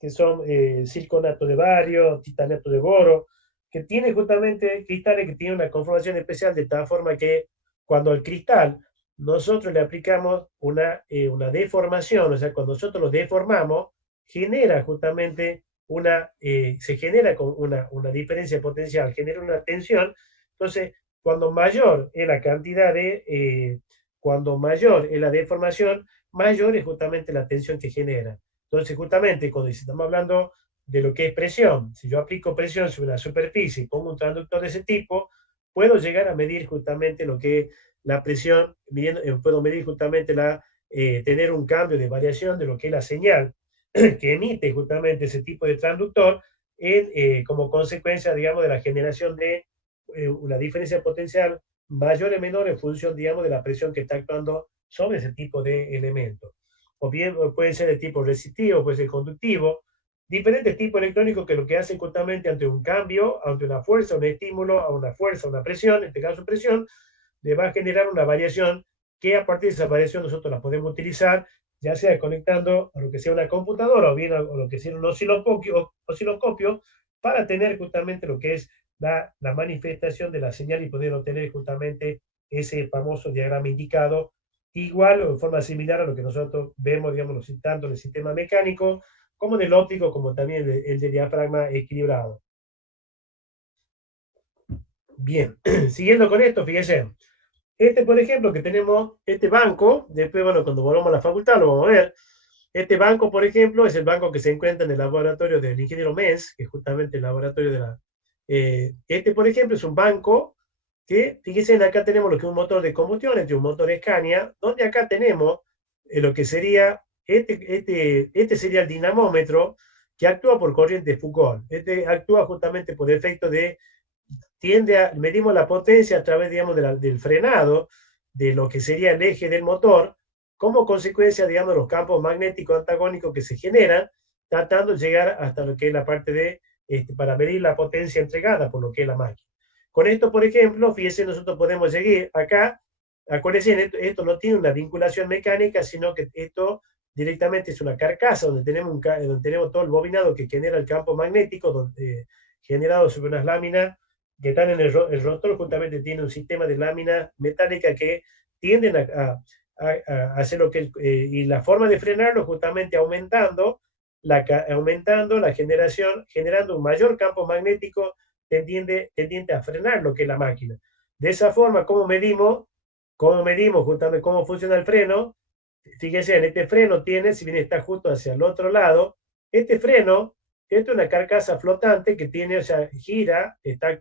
que son siliconato de bario, titanato de boro, que tiene justamente cristales que tienen una conformación especial de tal forma que cuando al cristal nosotros le aplicamos una deformación, o sea, cuando nosotros lo deformamos, genera justamente se genera con una diferencia potencial, genera una tensión. Entonces, cuando mayor es la cantidad cuando mayor es la deformación, mayor es justamente la tensión que genera. Entonces, justamente cuando estamos hablando de lo que es presión, si yo aplico presión sobre la superficie y pongo un transductor de ese tipo, puedo llegar a medir justamente lo que es la presión, puedo medir justamente tener un cambio de variación de lo que es la señal que emite justamente ese tipo de transductor como consecuencia, digamos, de la generación de una diferencia potencial mayor o menor en función, digamos, de la presión que está actuando sobre ese tipo de elementos. O bien puede ser de tipo resistivo, puede ser conductivo, diferentes tipos electrónicos que lo que hacen justamente ante un cambio, ante una fuerza, un estímulo, a una fuerza, una presión, en este caso presión, le va a generar una variación que a partir de esa variación nosotros la podemos utilizar, ya sea conectando a lo que sea una computadora o bien a lo que sea un osciloscopio para tener justamente lo que es la manifestación de la señal y poder obtener justamente ese famoso diagrama indicado, igual o de forma similar a lo que nosotros vemos, digamos, tanto en el sistema mecánico como en el óptico, como también el de diafragma equilibrado. Bien, siguiendo con esto, fíjense, por ejemplo, que tenemos este banco, después, bueno, cuando volvamos a la facultad lo vamos a ver. Este banco, por ejemplo, es el banco que se encuentra en el laboratorio del ingeniero Mens, que es justamente el laboratorio de la... por ejemplo, es un banco que, fíjense, acá tenemos lo que es un motor de combustión, un motor Scania, donde acá tenemos lo que sería, este sería el dinamómetro que actúa por corriente Foucault. Este actúa justamente por efecto medimos la potencia a través, digamos, del frenado, de lo que sería el eje del motor, como consecuencia, digamos, de los campos magnéticos antagónicos que se generan, tratando de llegar hasta lo que es la parte para medir la potencia entregada por lo que es la máquina. Con esto, por ejemplo, fíjense, nosotros podemos seguir acá, acuérdense, esto no tiene una vinculación mecánica, sino que esto directamente es una carcasa donde tenemos todo el bobinado que genera el campo magnético, generado sobre unas láminas que están en el rotor, justamente tiene un sistema de láminas metálicas que tienden a hacer lo que, y la forma de frenarlo justamente aumentando la generación, generando un mayor campo magnético tendiente a frenar lo que es la máquina. De esa forma, ¿cómo medimos justamente cómo funciona el freno? Fíjense, en este freno tiene, si bien está justo hacia el otro lado, este freno, esto es una carcasa flotante que tiene, o sea, gira, está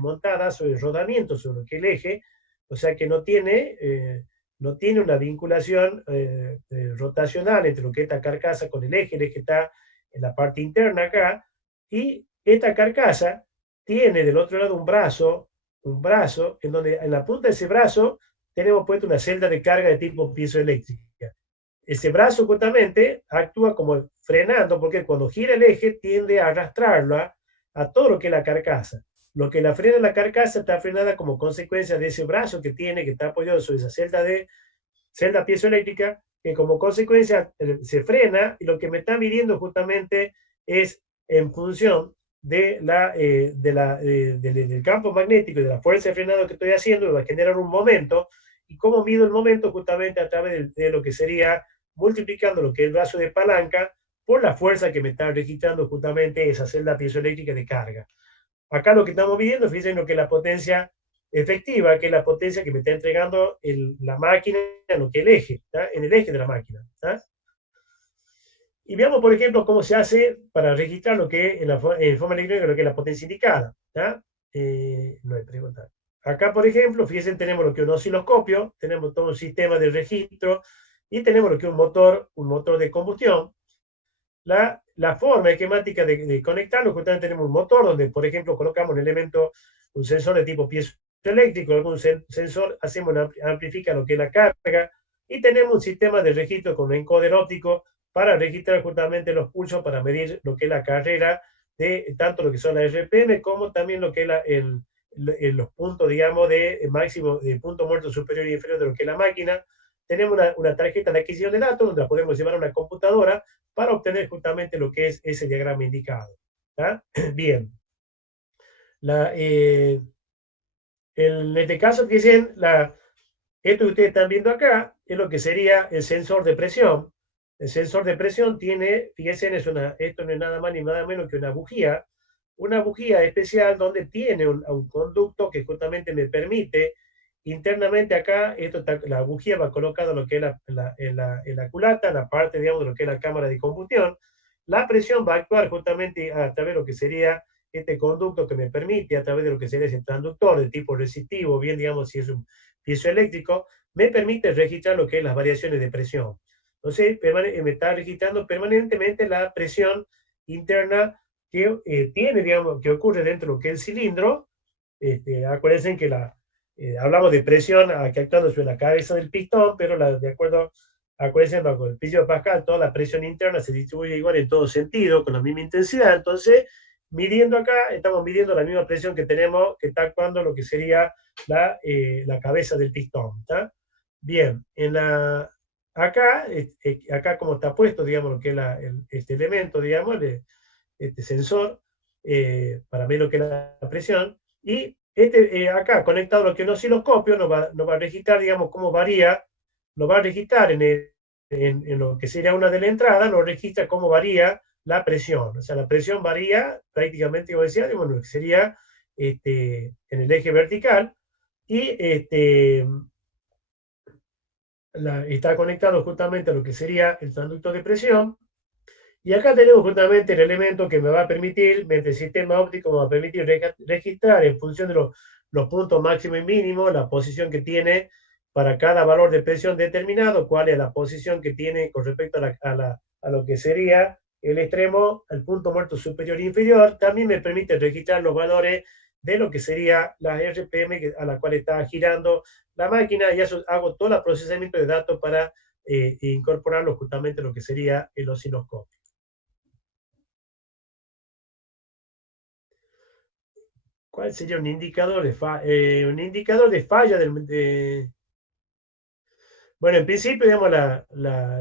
montada sobre el rodamiento, sobre lo que es el eje, o sea que no tiene una vinculación rotacional entre lo que es esta carcasa con el eje está en la parte interna acá, y esta carcasa tiene del otro lado un brazo en donde en la punta de ese brazo tenemos puesto una celda de carga de tipo piezoeléctrica. Ese brazo justamente actúa como frenando, porque cuando gira el eje tiende a arrastrarlo a todo lo que es la carcasa. Lo que la frena la carcasa está frenada como consecuencia de ese brazo que tiene, que está apoyado sobre esa celda piezoeléctrica, que como consecuencia se frena, y lo que me está midiendo justamente es en función del campo magnético y de la fuerza de frenado que estoy haciendo, me va a generar un momento, y cómo mido el momento justamente a través de lo que sería multiplicando lo que es el brazo de palanca por la fuerza que me está registrando justamente esa celda piezoeléctrica de carga. Acá lo que estamos viendo, fíjense lo que es la potencia efectiva, que es la potencia que me está entregando la máquina en lo que el eje, ¿tá? En el eje de la máquina. ¿Tá? Y veamos, por ejemplo, cómo se hace para registrar lo que en forma electrónica lo que es la potencia indicada. ¿Tá? No hay pregunta. Acá, por ejemplo, fíjense, tenemos lo que es un osciloscopio, tenemos todo un sistema de registro y tenemos lo que es un motor de combustión. La forma esquemática de conectarlo, justamente tenemos un motor donde, por ejemplo, colocamos un elemento, un sensor de tipo piezoeléctrico, algún sensor, hacemos amplifica lo que es la carga, y tenemos un sistema de registro con un encoder óptico para registrar justamente los pulsos, para medir lo que es la carrera de tanto lo que son las RPM como también lo que es los puntos, digamos, de máximo, de punto muerto superior y inferior de lo que es la máquina. Tenemos una tarjeta de adquisición de datos donde la podemos llevar a una computadora para obtener justamente lo que es ese diagrama indicado. ¿Tá? Bien. En este caso, fíjense, esto que ustedes están viendo acá es lo que sería el sensor de presión. El sensor de presión tiene, fíjense, esto no es nada más ni nada menos que una bujía especial donde tiene un conducto que justamente me permite internamente acá, la bujía va colocada en lo que es en la culata, en la parte, digamos, de lo que es la cámara de combustión. La presión va a actuar justamente a través de lo que sería este conducto que me permite, a través de lo que sería ese transductor de tipo resistivo, bien, digamos, si es un piezoeléctrico, me permite registrar lo que es las variaciones de presión. Entonces, me está registrando permanentemente la presión interna que tiene, digamos, que ocurre dentro de lo que es el cilindro. Acuérdense que hablamos de presión que actuando sobre la cabeza del pistón, pero de acuerdo, acuérdense, bajo el principio de Pascal, toda la presión interna se distribuye igual en todo sentido, con la misma intensidad. Entonces, midiendo acá, estamos midiendo la misma presión que tenemos, que está actuando lo que sería la cabeza del pistón. ¿Tá? Bien, acá como está puesto, digamos, lo que es este elemento, digamos, este sensor, para ver lo que es la presión, y acá conectado a lo que es un osciloscopio nos va a registrar, digamos, cómo varía, nos va a registrar en lo que sería una de la entrada, nos registra cómo varía la presión. O sea, la presión varía prácticamente, como decía, bueno, que sería en el eje vertical, y está conectado justamente a lo que sería el transductor de presión. Y acá tenemos justamente el elemento que me va a permitir, mediante el sistema óptico, me va a permitir registrar en función de los puntos máximo y mínimo, la posición que tiene para cada valor de presión determinado, cuál es la posición que tiene con respecto a lo que sería el extremo, el punto muerto superior e inferior. También me permite registrar los valores de lo que sería las RPM a la cual está girando la máquina, y eso hago todo el procesamiento de datos para incorporarlo justamente a lo que sería el osciloscopio. ¿Cuál sería un indicador un indicador de falla bueno, en principio, digamos,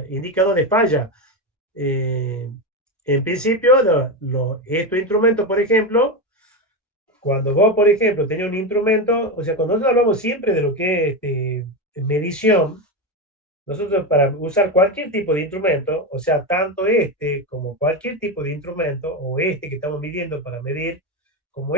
indicador de falla. En principio, estos instrumentos, por ejemplo, cuando vos, por ejemplo, tenés un instrumento, o sea, cuando nosotros hablamos siempre de lo que es medición, nosotros para usar cualquier tipo de instrumento, o sea, tanto como cualquier tipo de instrumento, o que estamos midiendo para medir, como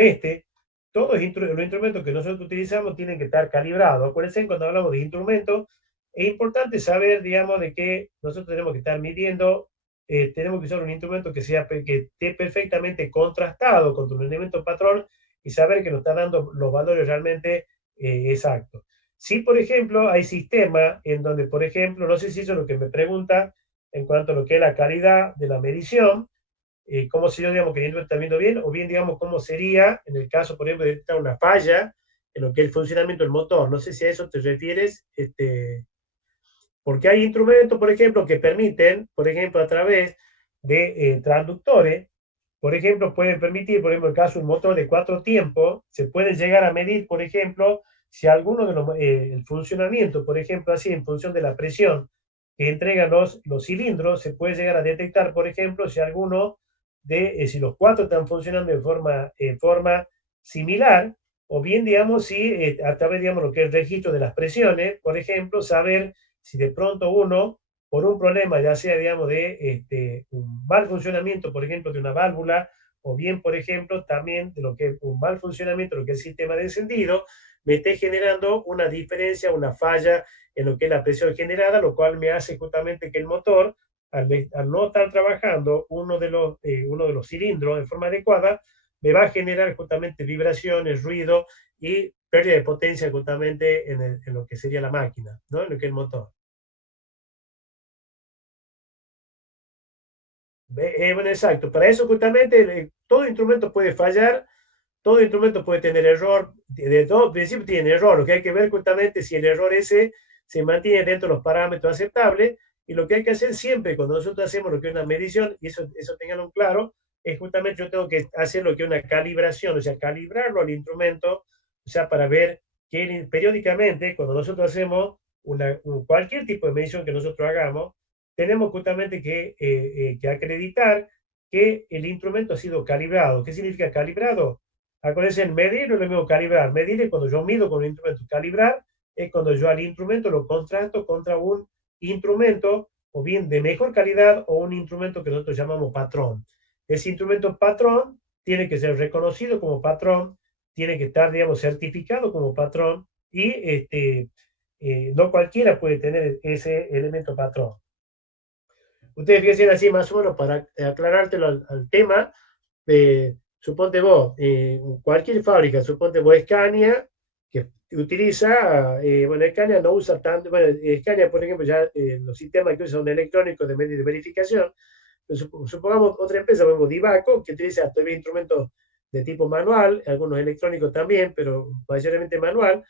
todos los instrumentos que nosotros utilizamos tienen que estar calibrados. Acuérdense, cuando hablamos de instrumentos, es importante saber, digamos, de que nosotros tenemos que estar midiendo, tenemos que usar un instrumento que esté perfectamente contrastado contra un elemento patrón y saber que nos está dando los valores realmente exactos. Sí, por ejemplo, hay sistemas en donde, por ejemplo, no sé si eso es lo que me pregunta en cuanto a lo que es la calidad de la medición, cómo sería, digamos, que el instrumento está viendo bien, o bien, digamos, cómo sería en el caso, por ejemplo, de detectar una falla en lo que es el funcionamiento del motor. No sé si a eso te refieres, porque hay instrumentos, por ejemplo, que permiten, por ejemplo, a través de transductores, por ejemplo, pueden permitir, por ejemplo, en el caso de un motor de 4 tiempos, se puede llegar a medir, por ejemplo, si alguno de los, el funcionamiento, por ejemplo, así en función de la presión que entregan los cilindros, se puede llegar a detectar, por ejemplo, si alguno si los cuatro están funcionando forma similar, o bien, digamos, si a través, digamos, lo que es el registro de las presiones, por ejemplo, saber si de pronto uno, por un problema, ya sea, digamos, de un mal funcionamiento, por ejemplo, de una válvula, o bien, por ejemplo, también de lo que es un mal funcionamiento de lo que es el sistema de encendido, me esté generando una diferencia, una falla en lo que es la presión generada, lo cual me hace justamente que el motor, al no estar trabajando uno de los cilindros de forma adecuada, me va a generar justamente vibraciones, ruido y pérdida de potencia justamente en lo que sería la máquina, ¿no? En lo que es el motor. Bueno, exacto. Para eso justamente todo instrumento puede fallar, todo instrumento puede tener error, de todo principio tiene error. Lo que hay que ver justamente si el error ese se mantiene dentro de los parámetros aceptables, y lo que hay que hacer siempre cuando nosotros hacemos lo que es una medición, y eso tenganlo claro, es justamente yo tengo que hacer lo que es una calibración, o sea, calibrarlo al instrumento, o sea, para ver que periódicamente cuando nosotros hacemos cualquier tipo de medición que nosotros hagamos, tenemos justamente que acreditar que el instrumento ha sido calibrado. ¿Qué significa calibrado? Acuérdense, el medir no es lo mismo calibrar. Medir es cuando yo mido con un instrumento. Calibrar es cuando yo al instrumento lo contrasto contra un instrumento o bien de mejor calidad o un instrumento que nosotros llamamos patrón. Ese instrumento patrón tiene que ser reconocido como patrón, tiene que estar, digamos, certificado como patrón, y no cualquiera puede tener ese elemento patrón. Ustedes fíjense así más o menos para aclarártelo al tema. Suponte vos, cualquier fábrica, suponte vos Scania, que utiliza, bueno, Scania no usa tanto, bueno, Scania, por ejemplo, ya los sistemas que usa son electrónicos de verificación, pero supongamos otra empresa, como Divaco, que utiliza todavía instrumentos de tipo manual, algunos electrónicos también, pero mayormente manual.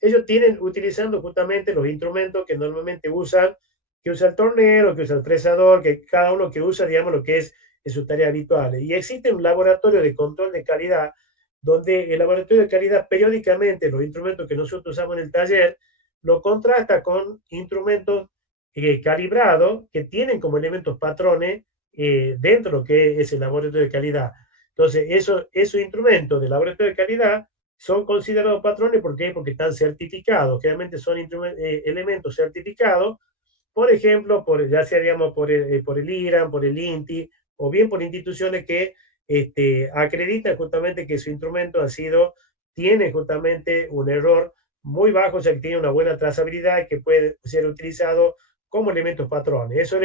Ellos tienen utilizando justamente los instrumentos que normalmente usan, que usa el tornero, que usa el fresador, que cada uno que usa, digamos, lo que es en sus tareas habituales. Y existe un laboratorio de control de calidad, donde el laboratorio de calidad periódicamente, los instrumentos que nosotros usamos en el taller, lo contrasta con instrumentos calibrados que tienen como elementos patrones dentro de lo que es el laboratorio de calidad. Entonces, esos instrumentos del laboratorio de calidad son considerados patrones. ¿Por qué? Porque están certificados. Generalmente son elementos certificados, por ejemplo, ya sea, digamos, por el IRAN, por el INTI, o bien por instituciones que acreditan justamente que su instrumento tiene justamente un error muy bajo, o sea, que tiene una buena trazabilidad y que puede ser utilizado como elementos patrones. Esos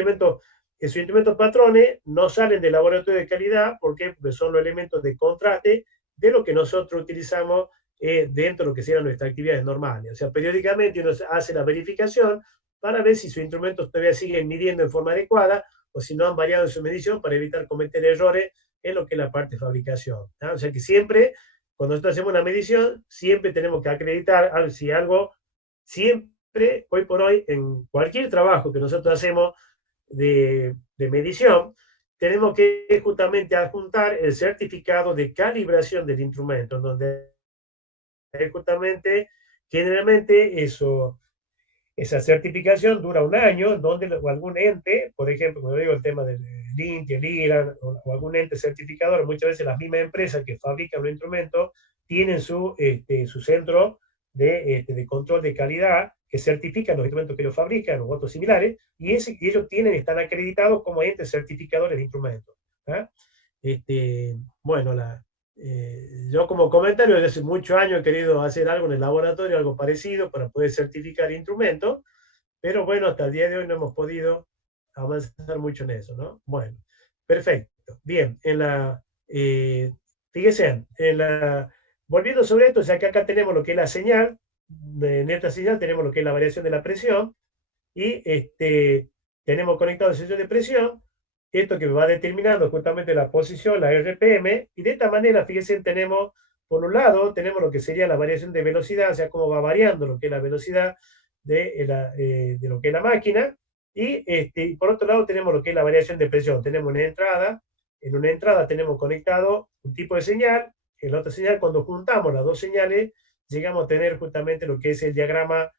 instrumentos patrones no salen del laboratorio de calidad. ¿Por qué? Porque son los elementos de contraste de lo que nosotros utilizamos dentro de lo que sean nuestras actividades normales. O sea, periódicamente uno hace la verificación para ver si sus instrumentos todavía siguen midiendo en forma adecuada o si no han variado en su medición para evitar cometer errores en lo que es la parte de fabricación. ¿No? O sea que siempre, cuando nosotros hacemos una medición, siempre tenemos que acreditar si algo, siempre, hoy por hoy, en cualquier trabajo que nosotros hacemos de medición, tenemos que justamente adjuntar el certificado de calibración del instrumento, donde justamente, generalmente esa certificación dura un año, donde algún ente, por ejemplo, como digo, el tema del INTI, el IRAN, o algún ente certificador, muchas veces las mismas empresas que fabrican los instrumentos tienen su centro de control de calidad que certifican los instrumentos que ellos fabrican o otros similares, y ellos están acreditados como entes certificadores de instrumentos. ¿Ah? Bueno, yo como comentario, desde hace muchos años he querido hacer algo en el laboratorio, algo parecido para poder certificar instrumentos, pero bueno, hasta el día de hoy no hemos podido avanzar mucho en eso, ¿no? Bueno, perfecto. Bien, fíjense, volviendo sobre esto, o sea que acá tenemos lo que es la señal, en esta señal tenemos lo que es la variación de la presión, y tenemos conectado el sensor de presión, esto que va determinando justamente la posición, la RPM, y de esta manera, fíjense, tenemos, por un lado, tenemos lo que sería la variación de velocidad, o sea, cómo va variando lo que es la velocidad de lo que es la máquina, y por otro lado tenemos lo que es la variación de presión. Tenemos una entrada, en una entrada tenemos conectado un tipo de señal, en la otra señal, cuando juntamos las dos señales, llegamos a tener justamente lo que es el diagrama,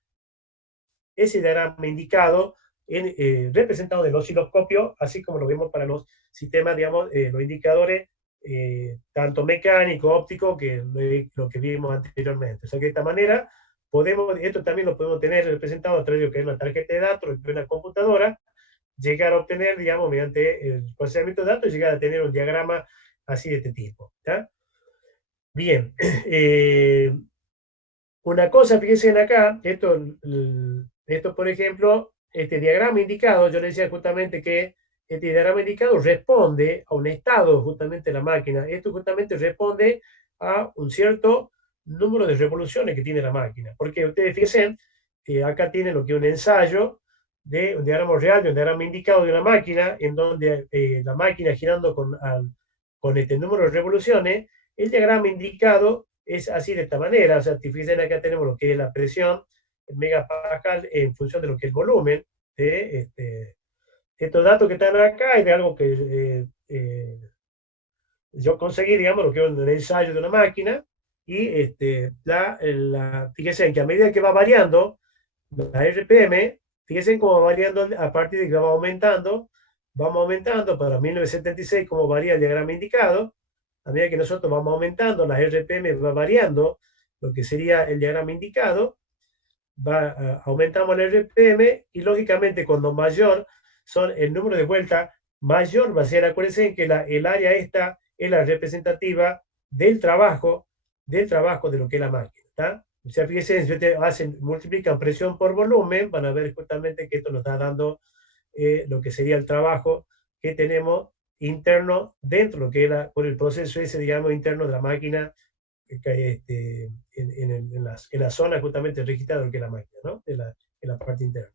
ese diagrama indicado, representado en el osciloscopio, así como lo vemos para los sistemas, digamos, los indicadores, tanto mecánico, óptico, que lo que vimos anteriormente. O sea que de esta manera, esto también lo podemos tener representado a través de lo que es una tarjeta de datos, de una computadora, llegar a obtener, digamos, mediante el procesamiento de datos, llegar a tener un diagrama así de este tipo. ¿Tá? Bien, una cosa, fíjense acá, esto, por ejemplo, este diagrama indicado, yo le decía justamente que este diagrama indicado responde a un estado justamente de la máquina. Esto justamente responde a un cierto número de revoluciones que tiene la máquina. Porque ustedes fíjense, acá tienen lo que es un ensayo de un diagrama real, de un diagrama indicado de una máquina, en donde la máquina girando con este número de revoluciones, el diagrama indicado es así de esta manera. O sea, fíjense, acá tenemos lo que es la presión en megapascal en función de lo que es el volumen de estos datos que están acá y de algo que yo conseguí, digamos, lo que es un ensayo de una máquina. Y fíjense que a medida que va variando la RPM, fíjense cómo va variando a partir de que vamos aumentando para 1976, cómo varía el diagrama indicado. A medida que nosotros vamos aumentando, las RPM va variando lo que sería el diagrama indicado, aumentamos el RPM y lógicamente cuando mayor son el número de vueltas, mayor va a ser, acuérdense que el área esta es la representativa del trabajo de lo que es la máquina. ¿Tá? O sea, fíjense, si ustedes multiplican presión por volumen, van a ver justamente que esto nos está dando lo que sería el trabajo que tenemos interno dentro de lo que es por el proceso ese, digamos, interno de la máquina, en la zona justamente registrada de lo que es la máquina, ¿no? En la parte interna.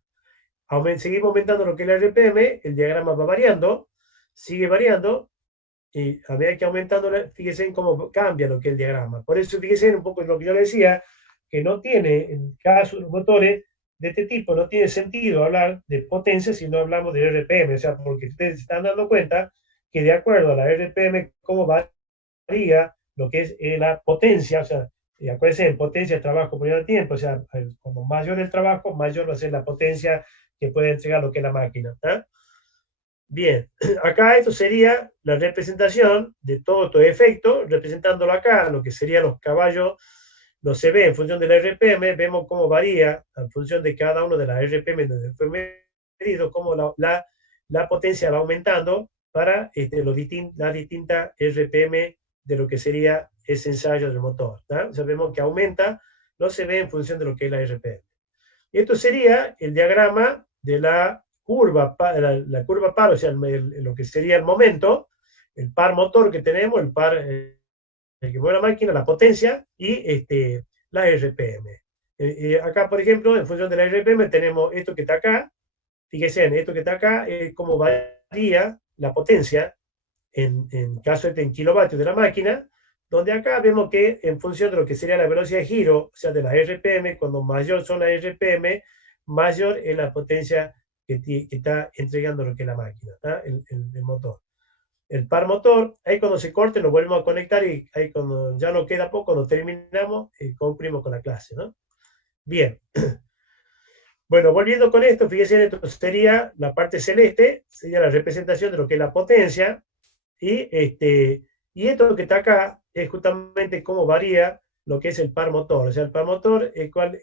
Seguimos aumentando lo que es la RPM, el diagrama va variando, sigue variando, y a medida que aumentando, fíjense en cómo cambia lo que es el diagrama. Por eso, fíjense un poco en lo que yo le decía, que no tiene, en caso de los motores de este tipo, no tiene sentido hablar de potencia si no hablamos de RPM, o sea, porque ustedes se están dando cuenta que de acuerdo a la RPM, cómo varía lo que es la potencia, o sea, acuérdense, en potencia trabajo por unidad de tiempo, o sea, cuando mayor el trabajo, mayor va a ser la potencia que puede entregar lo que es la máquina. ¿Tá? Bien, acá esto sería la representación de todo estos efectos, representándolo acá, lo que serían los caballos, no se ve en función de la RPM, vemos cómo varía en función de cada uno de las RPM donde fue medido, cómo la potencia va aumentando para las distintas RPM de lo que sería ese ensayo del motor. ¿tá? O sea, vemos que aumenta, no se ve en función de lo que es la RPM. Y esto sería el diagrama de la curva, la curva par, o sea, lo que sería el momento, el par motor que tenemos, el par el que mueve la máquina, la potencia y la RPM. Acá, por ejemplo, en función de la RPM tenemos esto que está acá. Fíjense, esto que está acá es cómo varía la potencia en caso en kilovatios de la máquina, donde acá vemos que en función de lo que sería la velocidad de giro, o sea, de la RPM, cuando mayor son las RPM, mayor es la potencia que está entregando lo que es la máquina, el motor. El par motor, ahí cuando se corte lo volvemos a conectar y ahí cuando ya no queda poco, cuando terminamos, concluimos con la clase, ¿no? Bien. Bueno, volviendo con esto, fíjense, esto sería la parte celeste, sería la representación de lo que es la potencia, y esto que está acá es justamente cómo varía lo que es el par motor. O sea, el par motor es cuál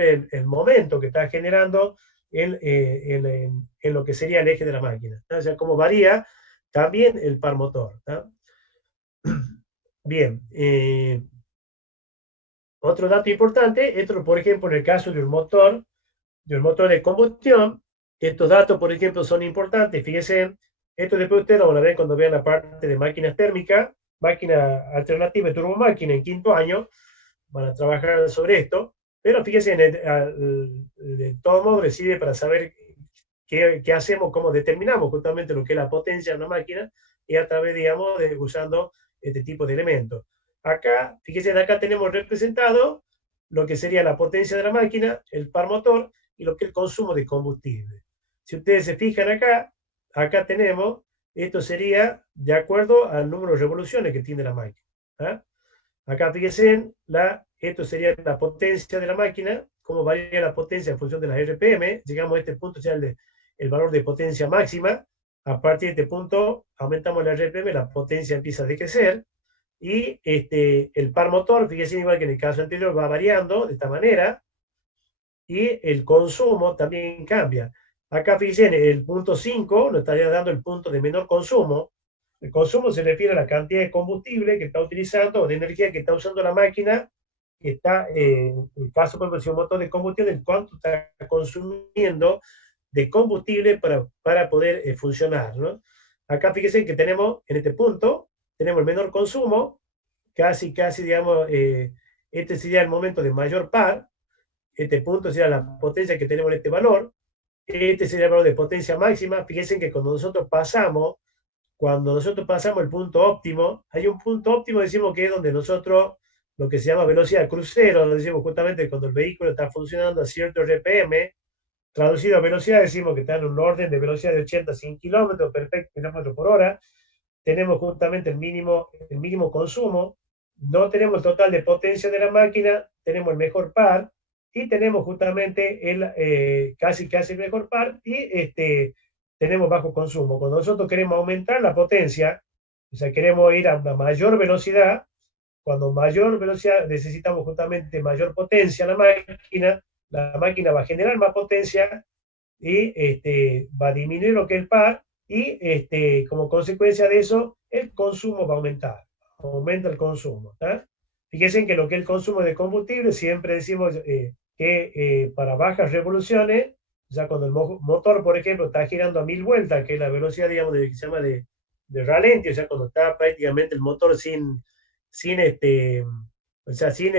es el momento que está generando en lo que sería el eje de la máquina. ¿tá? O sea, cómo varía también el par motor. ¿tá? Bien. Otro dato importante, esto por ejemplo en el caso de un motor de combustión, estos datos por ejemplo son importantes, fíjense, esto después ustedes lo van a ver cuando vean la parte de máquinas térmicas, máquina alternativa de turbomáquina en quinto año, van a trabajar sobre esto, pero fíjense, de todo modo les sirve para saber ¿qué hacemos? ¿Cómo determinamos justamente lo que es la potencia de una máquina? Y a través, digamos, de usando este tipo de elementos. Acá, fíjense, acá tenemos representado lo que sería la potencia de la máquina, el par motor y lo que es el consumo de combustible. Si ustedes se fijan acá, acá tenemos, esto sería de acuerdo al número de revoluciones que tiene la máquina. ¿Ah? Acá fíjense, esto sería la potencia de la máquina, cómo varía la potencia en función de las RPM. Llegamos a este punto, sea el valor de potencia máxima. A partir de este punto, aumentamos la RPM, la potencia empieza a decrecer. Y el par motor, fíjense, igual que en el caso anterior, va variando de esta manera. Y el consumo también cambia. Acá fíjense, el punto 5 nos estaría dando el punto de menor consumo. El consumo se refiere a la cantidad de combustible que está utilizando o de energía que está usando la máquina, que está, en el caso, por ejemplo, si un motor de combustión, en cuánto está consumiendo de combustible para poder funcionar, ¿no? Acá fíjense que tenemos, en este punto, tenemos el menor consumo, casi, digamos, este sería el momento de mayor par, este punto sería la potencia que tenemos en este valor, este sería el valor de potencia máxima. Fíjense que cuando nosotros pasamos el punto óptimo, hay un punto óptimo, decimos que es donde nosotros, lo que se llama velocidad crucero, lo decimos justamente cuando el vehículo está funcionando a cierto RPM, traducido a velocidad, decimos que está en un orden de velocidad de 80 a 100 kilómetros, perfecto, kilómetros por hora. Tenemos justamente el mínimo consumo, no tenemos el total de potencia de la máquina, tenemos el mejor par y tenemos justamente casi el mejor par y tenemos bajo consumo. Cuando nosotros queremos aumentar la potencia, o sea, queremos ir a una mayor velocidad, cuando mayor velocidad necesitamos justamente mayor potencia en la máquina va a generar más potencia y va a disminuir lo que es el par y como consecuencia de eso el consumo va a aumentar, aumenta el consumo. ¿Tá? Fíjense que lo que es el consumo de combustible siempre decimos que para bajas revoluciones, o sea, cuando el motor, por ejemplo, está girando a 1000 vueltas, que es la velocidad, digamos, que se llama de ralentí, o sea, cuando está prácticamente el motor sin o sea, sin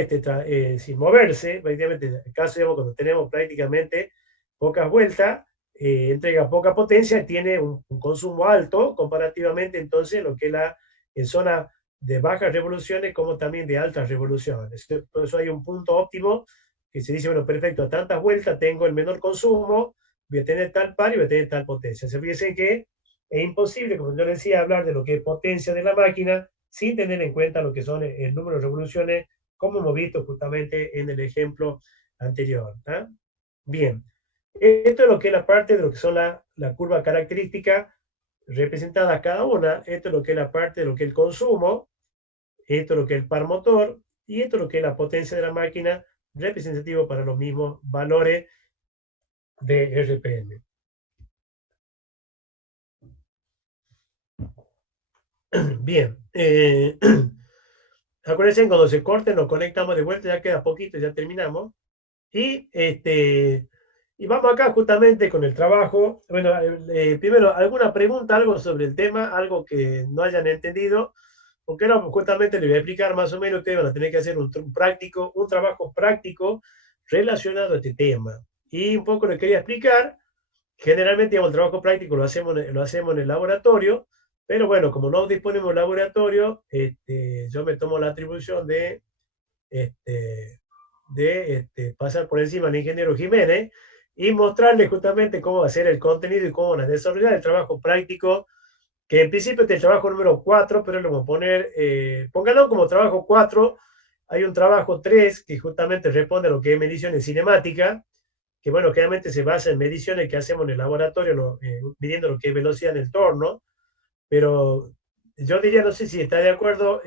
moverse, prácticamente, en el caso, digamos, cuando tenemos prácticamente pocas vueltas, entrega poca potencia, tiene un consumo alto comparativamente entonces lo que es en zona de bajas revoluciones como también de altas revoluciones. Por eso hay un punto óptimo que se dice, bueno, perfecto, a tantas vueltas tengo el menor consumo, voy a tener tal par y voy a tener tal potencia. Se fíjense que es imposible, como yo decía, hablar de lo que es potencia de la máquina sin tener en cuenta lo que son el número de revoluciones, como hemos visto justamente en el ejemplo anterior. ¿Tá? Bien, esto es lo que es la parte de lo que son la curva característica representada cada una. Esto es lo que es la parte de lo que es el consumo, esto es lo que es el par motor y esto es lo que es la potencia de la máquina representativo para los mismos valores de RPM. Bien, acuérdense, cuando se corte nos conectamos de vuelta, ya queda poquito, ya terminamos. Y, y vamos acá justamente con el trabajo. Bueno, primero, ¿alguna pregunta, algo sobre el tema, algo que no hayan entendido? Porque no, justamente les voy a explicar más o menos, ustedes van a tener que hacer un trabajo práctico relacionado a este tema. Y un poco les quería explicar, generalmente digamos, el trabajo práctico lo hacemos en el laboratorio, pero bueno, como no disponemos de laboratorio, yo me tomo la atribución este, pasar por encima al ingeniero Jiménez y mostrarle justamente cómo hacer el contenido y cómo van a desarrollar el trabajo práctico, que en principio es el trabajo número 4, pero lo vamos a poner, pónganlo como trabajo 4. Hay un trabajo 3 que justamente responde a lo que es mediciones cinemáticas, que bueno, claramente se basa en mediciones que hacemos en el laboratorio, midiendo lo que es velocidad en el torno, pero yo diría, no sé si está de acuerdo,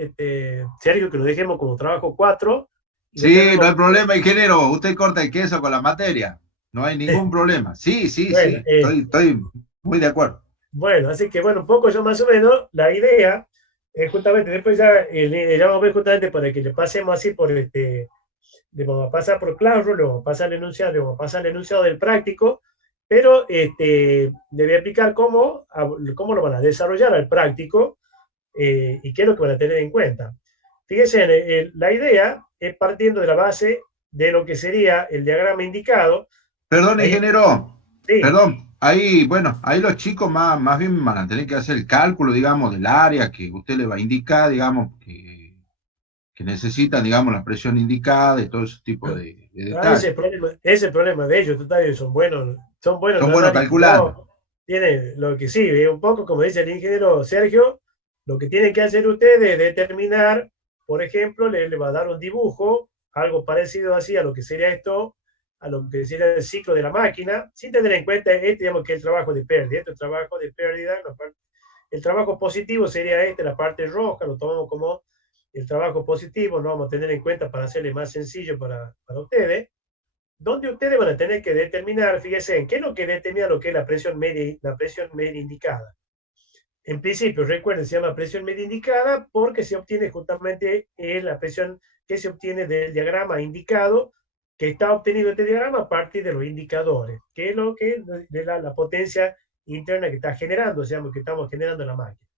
Sergio, que lo dejemos como trabajo 4 y después Sí, no vemos. hay problema, ingeniero. Usted corta el queso con la materia. No hay ningún problema. Sí, sí, Bueno, sí. Estoy muy de acuerdo. bueno, así que bueno, un poco yo más o menos, la idea es justamente, después ya vamos a ver justamente para que le pasemos así por le vamos a pasar por Classroom, le vamos a pasar el enunciado, le vamos a pasar el enunciado del práctico, pero le voy a explicar cómo lo van a desarrollar al práctico y qué es lo que van a tener en cuenta. Fíjense, la idea es partiendo de la base de lo que sería el diagrama indicado. Perdón, Ahí, ingeniero. sí, Perdón. ahí, bueno, ahí los chicos más bien van a tener que hacer el cálculo, digamos, del área que usted le va a indicar, digamos, que necesitan, digamos, la presión indicada y todo ese tipo de Ah, detalles. ese es el problema de ellos, total, ellos son buenos en Son buenos análisis. calculando. No, tiene lo que sí, un poco como dice el ingeniero Sergio, lo que tienen que hacer ustedes es determinar, por ejemplo, le va a dar un dibujo, algo parecido así a lo que sería esto, a lo que sería el ciclo de la máquina, sin tener en cuenta digamos, que el trabajo de pérdida, este trabajo de pérdida, el trabajo positivo sería la parte roja, lo tomamos como el trabajo positivo, no vamos a tener en cuenta para hacerle más sencillo para ustedes, donde ustedes van a tener que determinar, fíjense, en qué es lo que determina lo que es la presión media indicada. En principio, recuerden, se llama presión media indicada porque se obtiene justamente la presión que se obtiene del diagrama indicado, que está obtenido este diagrama a partir de los indicadores, que es lo que de la potencia interna que está generando, o sea, que estamos generando en la máquina.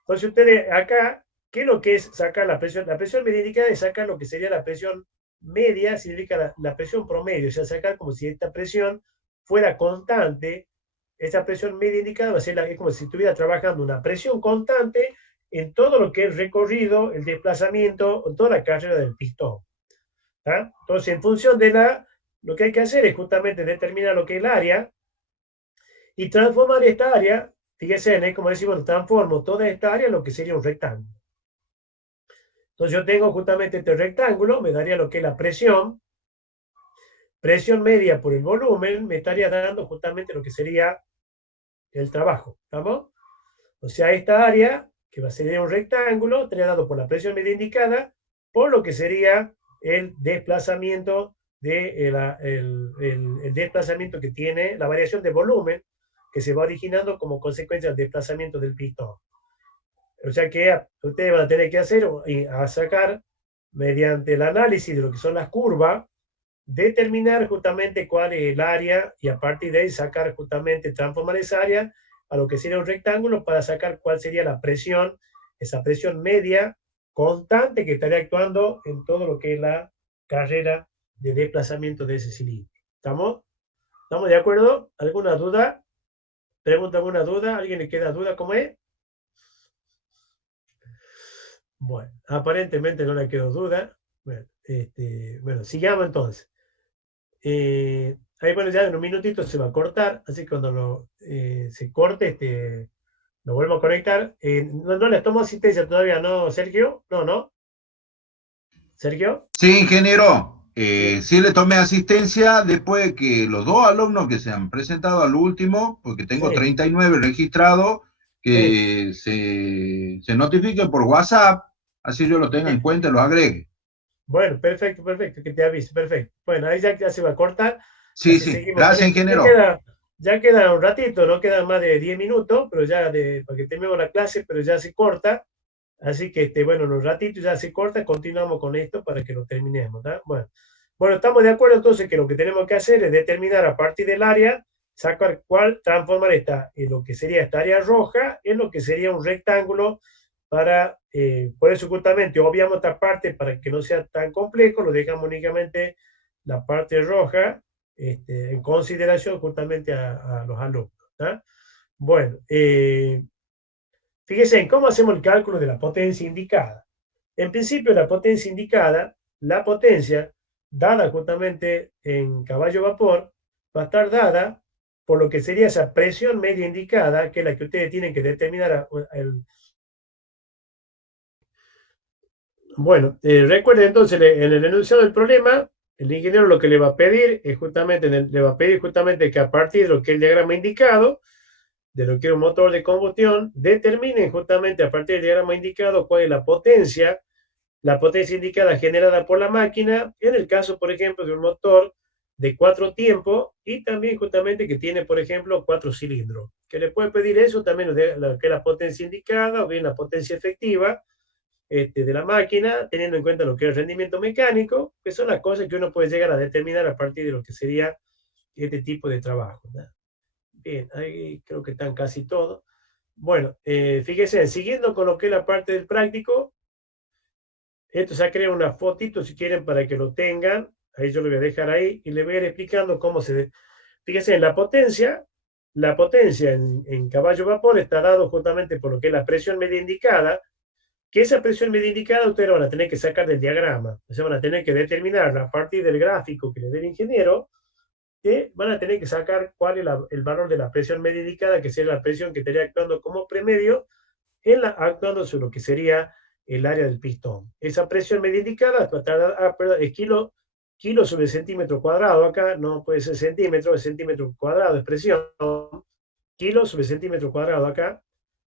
Entonces, ustedes acá, ¿qué es lo que es sacar la presión? La presión media indicada es sacar lo que sería la presión media, significa la presión promedio, o sea, sacar como si esta presión fuera constante. Esta presión media indicada va a ser es como si estuviera trabajando una presión constante en todo lo que es el recorrido, el desplazamiento, en toda la carrera del pistón. ¿Tá? Entonces, en función de lo que hay que hacer es justamente determinar lo que es el área y transformar esta área, fíjense, como decimos, transformo toda esta área en lo que sería un rectángulo. Entonces yo tengo justamente este rectángulo, me daría lo que es la presión media por el volumen, me estaría dando justamente lo que sería el trabajo, ¿estamos? O sea, esta área, que va a ser un rectángulo, estaría dado por la presión media indicada, por lo que sería el desplazamiento el desplazamiento que tiene la variación de volumen que se va originando como consecuencia del desplazamiento del pistón. O sea que ustedes van a tener que hacer a sacar mediante el análisis de lo que son las curvas, determinar justamente cuál es el área y a partir de ahí sacar justamente, transformar esa área a lo que sería un rectángulo para sacar cuál sería la presión, esa presión media constante que estaría actuando en todo lo que es la carrera de desplazamiento de ese cilindro. ¿Estamos? ¿Estamos de acuerdo? ¿Alguna duda? ¿Pregunta alguna duda? ¿Alguien le queda duda cómo es? Bueno, aparentemente no le quedó duda. Bueno, bueno, sigamos entonces. Ahí bueno, ya en un minutito se va a cortar, así que cuando se corte, lo vuelvo a conectar. No les tomo asistencia todavía, ¿no, Sergio? No, ¿no? ¿Sergio? Sí, ingeniero, Sí. sí le tomé asistencia después de que los dos alumnos que se han presentado al último, porque tengo Sí, 39 registrados, sí. que se notifiquen por WhatsApp, así yo lo tenga en Sí. cuenta y lo agregue. Bueno, perfecto, perfecto, que te avise, perfecto. Bueno, ahí ya se va a cortar, Sí, así sí, seguimos con gracias, esto. ingeniero. Ya queda un ratito, no quedan más de 10 minutos, pero ya para que terminemos la clase, pero ya se corta. Así que, bueno, en un ratito ya se corta, continuamos con esto para que lo terminemos, ¿tá? Bueno, estamos de acuerdo entonces que lo que tenemos que hacer es determinar a partir del área, sacar cuál, transformar lo que sería esta área roja en lo que sería un rectángulo por eso justamente obviamos esta parte para que no sea tan complejo, lo dejamos únicamente la parte roja en consideración justamente a los alumnos, ¿tá? Bueno, fíjense en cómo hacemos el cálculo de la potencia indicada. En principio, la potencia indicada, la potencia dada justamente en caballo vapor, va a estar dada por lo que sería esa presión media indicada, que es la que ustedes tienen que determinar. Bueno, recuerden entonces en el enunciado del problema, el ingeniero lo que le va a pedir es justamente, le va a pedir justamente que a partir de lo que el diagrama indicado, de lo que es un motor de combustión, determinen justamente a partir del diagrama indicado cuál es la potencia indicada generada por la máquina, en el caso, por ejemplo, de un motor de 4 tiempos y también justamente que tiene, por ejemplo, 4 cilindros. Que le puede pedir eso también, de lo que es la potencia indicada o bien la potencia efectiva de la máquina, teniendo en cuenta lo que es el rendimiento mecánico, que son las cosas que uno puede llegar a determinar a partir de lo que sería este tipo de trabajo, ¿no? Bien, ahí creo que están casi todos. Bueno, fíjense, siguiendo con lo que es la parte del práctico, esto se ha creado una fotito si quieren para que lo tengan. Ahí yo lo voy a dejar ahí y le voy a ir explicando cómo se. Fíjense, en la potencia, la potencia en caballo vapor está dado justamente por lo que es la presión media indicada, que esa presión media indicada ustedes van a tener que sacar del diagrama, o sea, van a tener que determinar a partir del gráfico que le dé el ingeniero, que van a tener que sacar cuál es el valor de la presión media indicada, que sería la presión que estaría actuando como premedio, actuando sobre lo que sería el área del pistón. Esa presión media indicada es kilo sobre centímetro cuadrado, acá no puede ser centímetro, es centímetro cuadrado, es presión, kilo sobre centímetro cuadrado acá,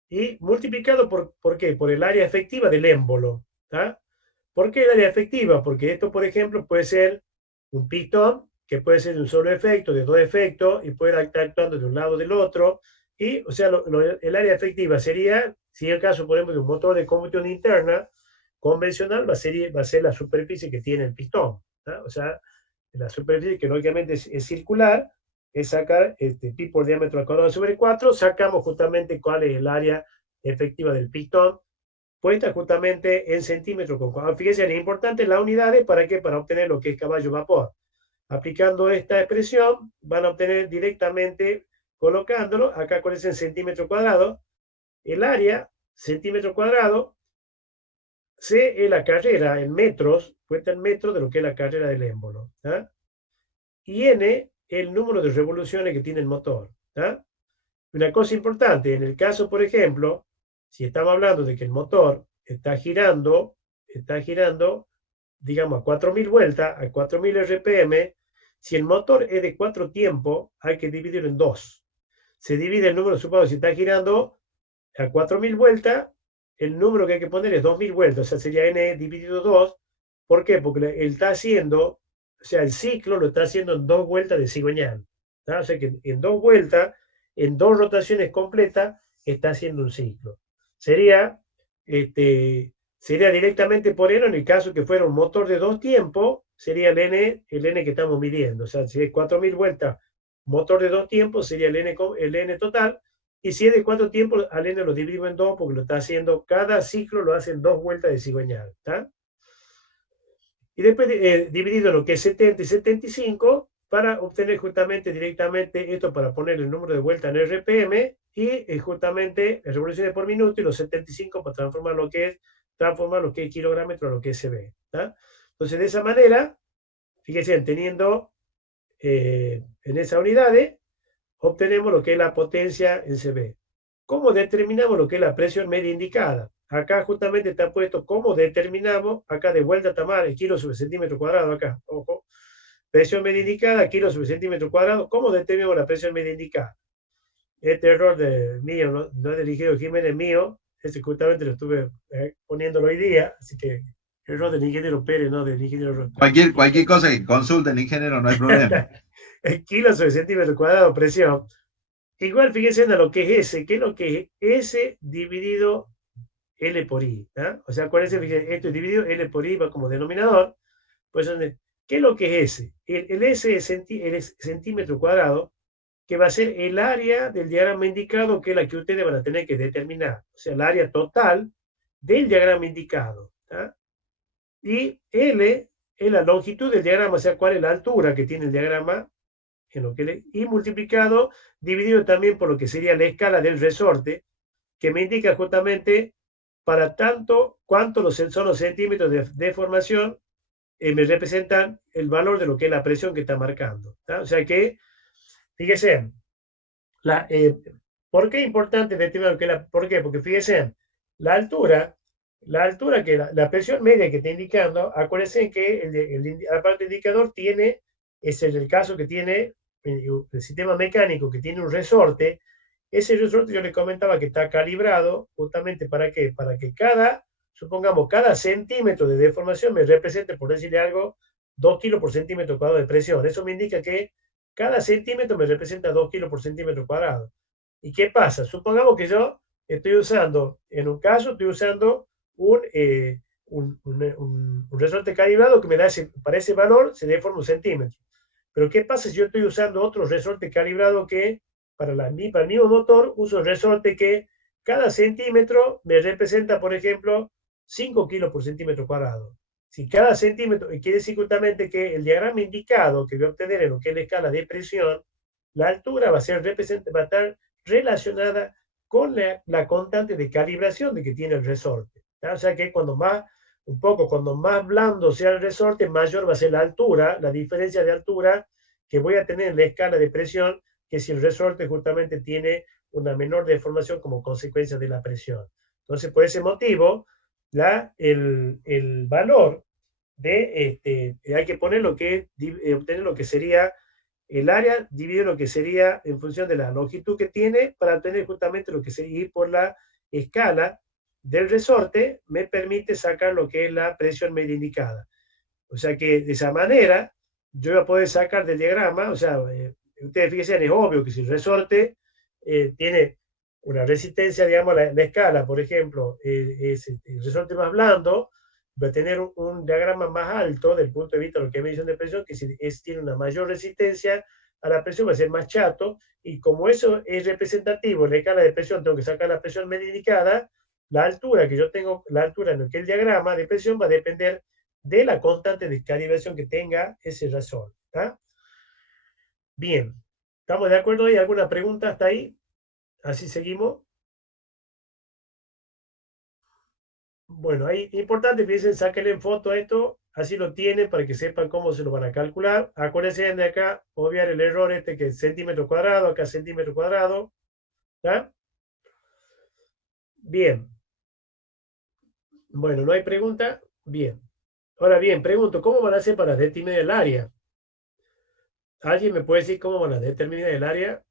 y multiplicado ¿por qué? Por el área efectiva del émbolo. ¿Tá? ¿Por qué el área efectiva? Porque esto, por ejemplo, puede ser un pistón, que puede ser de un solo efecto, de dos efectos, y puede estar actuando de un lado o del otro. Y, o sea, el área efectiva sería, si es el caso, por ejemplo, de un motor de combustión interna convencional, va a ser la superficie que tiene el pistón. ¿tá? O sea, la superficie que lógicamente es circular, es sacar pi por diámetro al cuadrado sobre 4, sacamos justamente cuál es el área efectiva del pistón, puesta justamente en centímetros con cuadrado. Fíjense, es importante las unidades, ¿para qué? Para obtener lo que es caballo vapor. Aplicando esta expresión, van a obtener directamente, colocándolo, acá cuál es en centímetro cuadrado, el área, centímetro cuadrado, C es la carrera en metros, cuenta en metros de lo que es la carrera del émbolo. ¿tá? Y N el número de revoluciones que tiene el motor. ¿tá? Una cosa importante, en el caso, por ejemplo, si estamos hablando de que el motor está girando, digamos, a 4.000 vueltas, a 4.000 RPM, si el motor es de 4 tiempos, hay que dividirlo en 2. Se divide el número, supongo, si está girando a 4.000 vueltas, el número que hay que poner es 2.000 vueltas, o sea, sería n dividido 2. ¿Por qué? Porque él está haciendo, o sea, el ciclo lo está haciendo en 2 vueltas de cigüeñal. ¿tá? O sea, que en 2 vueltas, en 2 rotaciones completas, está haciendo un ciclo. Sería, sería directamente por N, en el caso que fuera un motor de 2 tiempos, sería el N que estamos midiendo. O sea, si es 4.000 vueltas, motor de 2 tiempos, sería el N total. Y si es de 4 tiempos, al N lo dividimos en 2 porque lo está haciendo, cada ciclo lo hace en 2 vueltas de cigüeñal. ¿tá? Y después dividido lo que es 70 y 75 para obtener justamente directamente esto, para poner el número de vueltas en RPM y justamente revoluciones por minuto, y los 75 para transformar lo que es kilográmetro a lo que es CB. ¿tá? Entonces, de esa manera, fíjense, teniendo en esas unidades, obtenemos lo que es la potencia en CB. ¿Cómo determinamos lo que es la presión media indicada? Acá justamente está puesto cómo determinamos, acá de vuelta está mal, el kilo sobre centímetro cuadrado, acá, ojo, presión media indicada, kilo sobre centímetro cuadrado, ¿cómo determinamos la presión media indicada? Este error mío, no es del ingeniero Jiménez, mío, este justamente lo estuve poniéndolo hoy día, así que error del ingeniero Pérez, no del ingeniero. Cualquier cosa que consulte el ingeniero, no hay problema. El kilo sobre centímetro cuadrado, presión. Igual fíjense en lo que es S, ¿qué es lo que es S dividido L por I? ¿tá? O sea, acuérdense, esto es dividido L por I va como denominador. Pues, ¿qué es lo que es S? El S es el centímetro cuadrado, que va a ser el área del diagrama indicado, que es la que ustedes van a tener que determinar. O sea, el área total del diagrama indicado. ¿tá? Y L es la longitud del diagrama, o sea, cuál es la altura que tiene el diagrama, y multiplicado, dividido también por lo que sería la escala del resorte, que me indica justamente para tanto cuánto son los centímetros de deformación, me representan el valor de lo que es la presión que está marcando. ¿tá? O sea que, fíjense, ¿por qué es importante determinar lo que es ¿por qué? Porque fíjense, la altura que la presión media que está indicando, acuérdense que aparte del indicador tiene, es el caso que tiene el sistema mecánico, que tiene un resorte. Ese resorte yo les comentaba que está calibrado justamente ¿para qué? Para que supongamos, cada centímetro de deformación me represente, por decirle algo, 2 kilos por centímetro cuadrado de presión. Eso me indica que cada centímetro me representa 2 kilos por centímetro cuadrado. ¿Y qué pasa? Supongamos que yo estoy usando, en un caso, estoy usando un resorte calibrado que me da para ese valor se deforma 1 centímetro. Pero ¿qué pasa si yo estoy usando otro resorte calibrado que para el mismo motor uso el resorte que cada centímetro me representa, por ejemplo, 5 kilos por centímetro cuadrado? Si cada centímetro, quiere decir justamente que el diagrama indicado que voy a obtener en lo que es la escala de presión la altura va a estar relacionada con la constante de calibración de que tiene el resorte. ¿Tá? O sea que cuando más blando sea el resorte, mayor va a ser la altura, la diferencia de altura que voy a tener en la escala de presión, que si el resorte justamente tiene una menor deformación como consecuencia de la presión. Entonces, por ese motivo, el valor hay que poner obtener lo que sería el área dividido lo que sería en función de la longitud que tiene para obtener justamente lo que sería ir por la escala del resorte, me permite sacar lo que es la presión media indicada. O sea que de esa manera yo voy a poder sacar del diagrama, o sea, ustedes fíjense, es obvio que si el resorte tiene una resistencia, digamos, la escala, por ejemplo, es el resorte más blando, va a tener un diagrama más alto del punto de vista de lo que es medición de presión, que si tiene una mayor resistencia a la presión va a ser más chato, y como eso es representativo en la escala de presión, tengo que sacar la presión media indicada, la altura que yo tengo, la altura en lo que el diagrama de presión va a depender de la constante de calibración que tenga ese resorte. ¿Tá? Bien, ¿estamos de acuerdo? ¿Hay alguna pregunta hasta ahí? Así seguimos. Bueno, ahí importante, piensen, sáquenle en foto a esto, así lo tienen para que sepan cómo se lo van a calcular. Acuérdense de acá, obviar el error este que es centímetro cuadrado, acá centímetro cuadrado. ¿Tá? Bien. Bueno, ¿no hay pregunta? Bien. Ahora bien, pregunto, ¿cómo van a hacer para determinar el área? ¿Alguien me puede decir cómo van a determinar el área?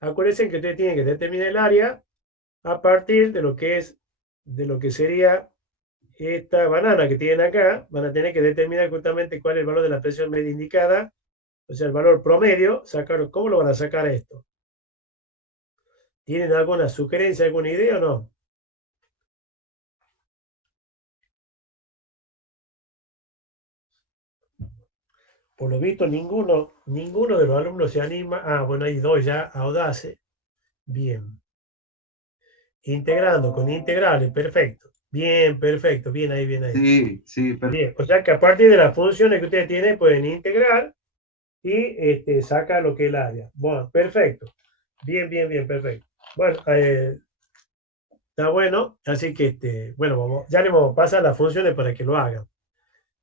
Acuérdense que ustedes tienen que determinar el área a partir de lo que sería esta banana que tienen acá. Van a tener que determinar justamente cuál es el valor de la presión media indicada, o sea, el valor promedio. ¿Cómo lo van a sacar esto? ¿Tienen alguna sugerencia, alguna idea o no? Por lo visto, ninguno de los alumnos se anima. Ah, bueno, hay dos ya, Audace. Bien. Integrando con integrales, perfecto. Bien, perfecto. Bien ahí, bien ahí. Sí, sí, Bien, o sea que a partir de las funciones que ustedes tienen, pueden integrar y saca lo que es el área. Bueno, perfecto. Bien, bien, bien, perfecto. Bueno, está bueno. Así que, bueno, ya le vamos a pasar las funciones para que lo hagan.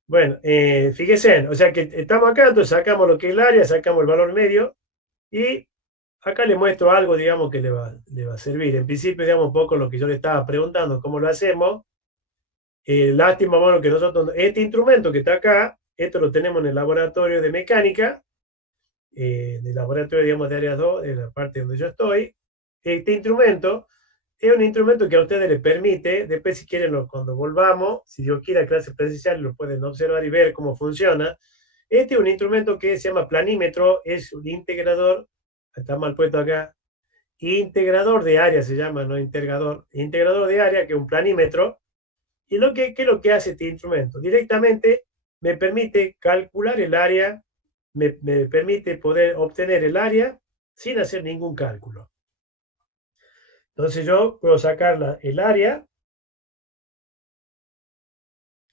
Bueno, fíjense, o sea que estamos acá, entonces sacamos lo que es el área, sacamos el valor medio y acá le muestro algo, digamos, que le va a servir. En principio, digamos, un poco lo que yo le estaba preguntando, cómo lo hacemos. Lástima, bueno, que nosotros, este instrumento que está acá, esto lo tenemos en el laboratorio de mecánica, del laboratorio, digamos, de área 2, en la parte donde yo estoy. Este instrumento es un instrumento que a ustedes les permite, después si quieren, cuando volvamos, si Dios quiere a clases presenciales, lo pueden observar y ver cómo funciona. Este es un instrumento que se llama planímetro, es un integrador, está mal puesto acá, integrador de área se llama, no integrador de área, que es un planímetro. ¿Y qué es lo que hace este instrumento? Directamente me permite calcular el área, me permite poder obtener el área sin hacer ningún cálculo. Entonces yo puedo sacar el área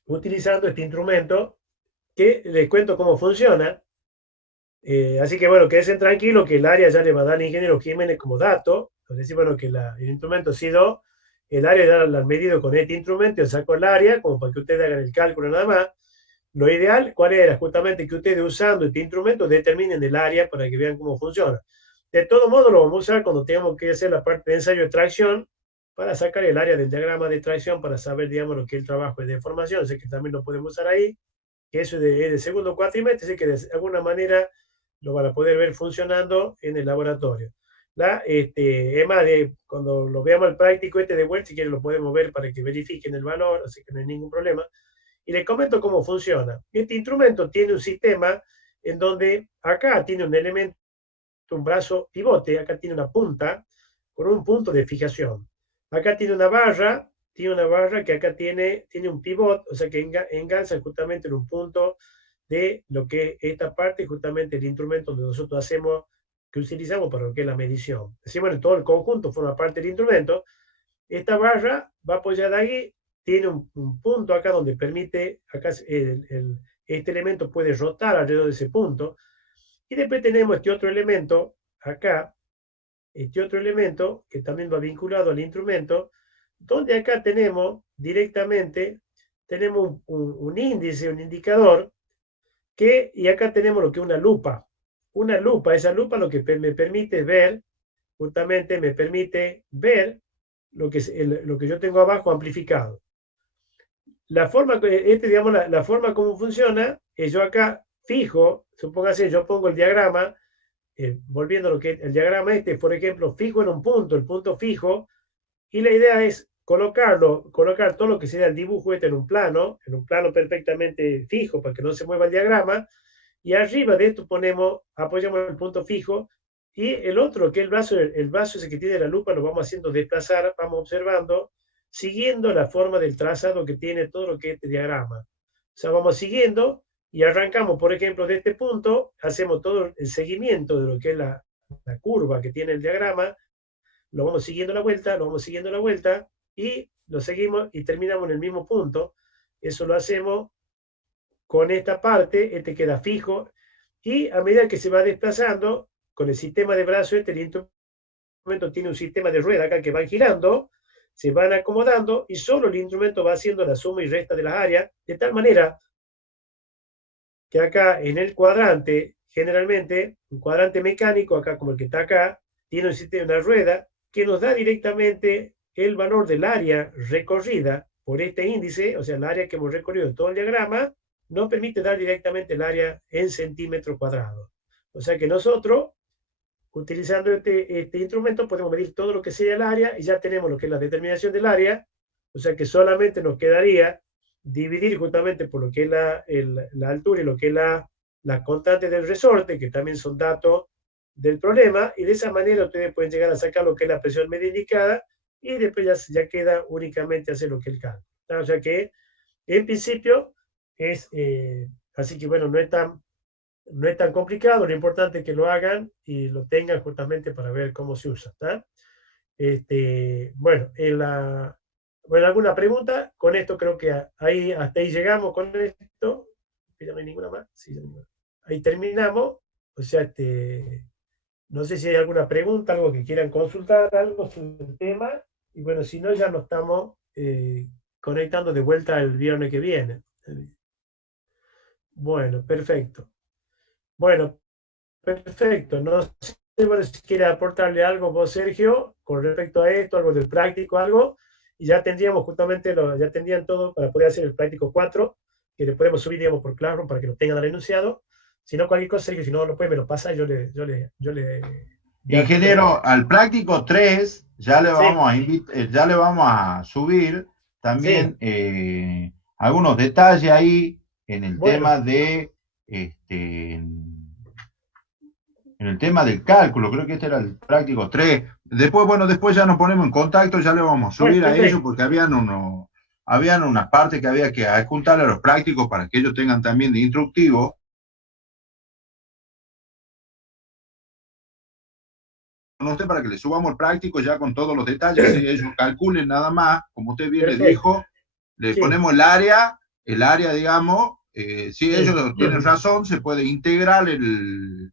utilizando este instrumento que les cuento cómo funciona. Así que bueno, quédense tranquilos que el área ya le va a dar al ingeniero Jiménez como dato. Entonces, bueno, que el instrumento ha sido, el área ya lo han medido con este instrumento, yo saco el área como para que ustedes hagan el cálculo nada más. Lo ideal, ¿cuál era? Justamente que ustedes usando este instrumento determinen el área para que vean cómo funciona. De todo modo, lo vamos a usar cuando tengamos que hacer la parte de ensayo de tracción para sacar el área del diagrama de tracción para saber, digamos, lo que es el trabajo de deformación. Así que también lo podemos usar ahí, que eso es de segundo cuatrimestre, así que de alguna manera lo van a poder ver funcionando en el laboratorio. Es más, cuando lo veamos el práctico de vuelta, si quieren lo podemos ver para que verifiquen el valor, así que no hay ningún problema. Y les comento cómo funciona. Este instrumento tiene un sistema en donde acá tiene un elemento, un brazo pivote, acá tiene una punta con un punto de fijación. Acá tiene una barra que acá tiene un pivot, o sea que engancha justamente en un punto de lo que es esta parte, justamente el instrumento donde nosotros que utilizamos para lo que es la medición. Así, bueno, todo el conjunto forma parte del instrumento. Esta barra va apoyada ahí, tiene un punto acá donde permite, acá este elemento puede rotar alrededor de ese punto. Y después tenemos este otro elemento acá, este otro elemento que también va vinculado al instrumento, donde acá tenemos directamente, tenemos un índice, un indicador, y acá tenemos lo que es una lupa. Una lupa, esa lupa lo que me permite ver, justamente me permite ver lo que yo tengo abajo amplificado. La forma, digamos, la forma como funciona es yo acá fijo, supóngase, yo pongo el diagrama, volviendo a lo que el diagrama por ejemplo, fijo en un punto, el punto fijo, y la idea es colocar todo lo que sea el dibujo en un plano perfectamente fijo para que no se mueva el diagrama, y arriba de esto apoyamos el punto fijo, y el otro, que el brazo ese que tiene la lupa, lo vamos haciendo desplazar, vamos observando, siguiendo la forma del trazado que tiene todo lo que es este diagrama. O sea, vamos siguiendo y arrancamos, por ejemplo, de este punto, hacemos todo el seguimiento de lo que es la curva que tiene el diagrama, lo vamos siguiendo la vuelta, lo vamos siguiendo la vuelta, y lo seguimos y terminamos en el mismo punto. Eso lo hacemos con esta parte, queda fijo, y a medida que se va desplazando, con el sistema de brazo, el instrumento tiene un sistema de rueda acá que van girando, se van acomodando, y solo el instrumento va haciendo la suma y resta de las áreas, de tal manera que acá en el cuadrante, generalmente, un cuadrante mecánico, acá como el que está acá, tiene un sistema de rueda que nos da directamente el valor del área recorrida por este índice, o sea, el área que hemos recorrido en todo el diagrama, nos permite dar directamente el área en centímetros cuadrados. O sea que nosotros, utilizando este instrumento, podemos medir todo lo que sea el área, y ya tenemos lo que es la determinación del área, o sea que solamente nos quedaría dividir justamente por lo que es la altura y lo que es la constante del resorte, que también son datos del problema, y de esa manera ustedes pueden llegar a sacar lo que es la presión media indicada, y después ya queda únicamente hacer lo que es el cálculo. O sea que, en principio, así que bueno, no es tan complicado, lo importante es que lo hagan y lo tengan justamente para ver cómo se usa. ¿Está? Bueno, bueno, ¿alguna pregunta? Con esto creo que hasta ahí llegamos con esto. No hay ninguna más. Sí, ahí terminamos. O sea, no sé si hay alguna pregunta, algo que quieran consultar, algo sobre el tema. Y bueno, si no, ya nos estamos conectando de vuelta el viernes que viene. Bueno, perfecto. Bueno, perfecto. No sé, bueno, si quiere aportarle algo vos, Sergio, con respecto a esto, algo del práctico, algo, y ya tendríamos justamente, ya tendrían todo para poder hacer el práctico 4, que le podemos subir, digamos, por Classroom para que lo tengan al enunciado. Si no, cualquier cosa, Sergio, si no lo puede, me lo pasa, ya tengo. Ingeniero, al práctico 3 ya le Sí, vamos ya le vamos a subir sí, también algunos detalles ahí en el bueno, tema en el tema del cálculo. Creo que este era el práctico 3. Después, bueno, después ya nos ponemos en contacto, ya le vamos a bueno, subir a ellos perfecto, porque habían unas partes que había que adjuntarle a los prácticos para que ellos tengan también de instructivo. Con usted para que le subamos el práctico ya con todos los detalles, y ellos calculen nada más, como usted bien le perfecto, dijo, le sí, ponemos el área, digamos, si sí, ellos tienen razón, se puede integrar el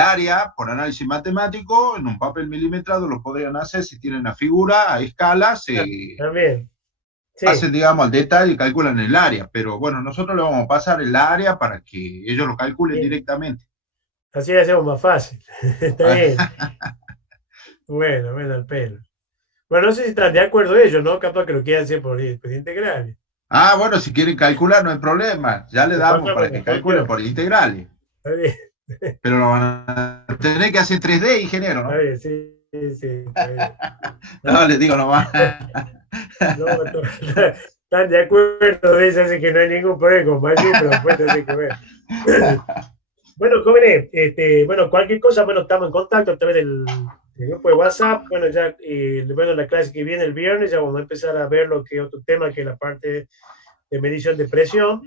área por análisis matemático en un papel milimetrado, lo podrían hacer si tienen la figura a escala, se también, sí, hacen, digamos, al detalle y calculan el área, pero bueno, nosotros le vamos a pasar el área para que ellos lo calculen sí, directamente. así lo hacemos más fácil. Está bien, bueno, bueno, el pelo. Bueno, no sé si están de acuerdo ellos, ¿no? Capaz que lo quieran hacer por integral. Ah, bueno, si quieren calcular no hay problema, ya le Le damos pasamos para la que calculen cuestión. por integrales, Está bien, pero lo van a tener que hacer 3D, ingeniero, está ¿no? bien, sí, sí, sí, está bien. No, les digo nomás. No, están de acuerdo de eso, así que no hay ningún problema, como así, pero después hay que ver. Bueno, jóvenes, bueno, cualquier cosa, bueno, estamos en contacto a través del grupo de WhatsApp. Bueno, ya, bueno, la clase que viene el viernes, ya vamos a empezar a ver lo que es otro tema, que es la parte de medición de presión.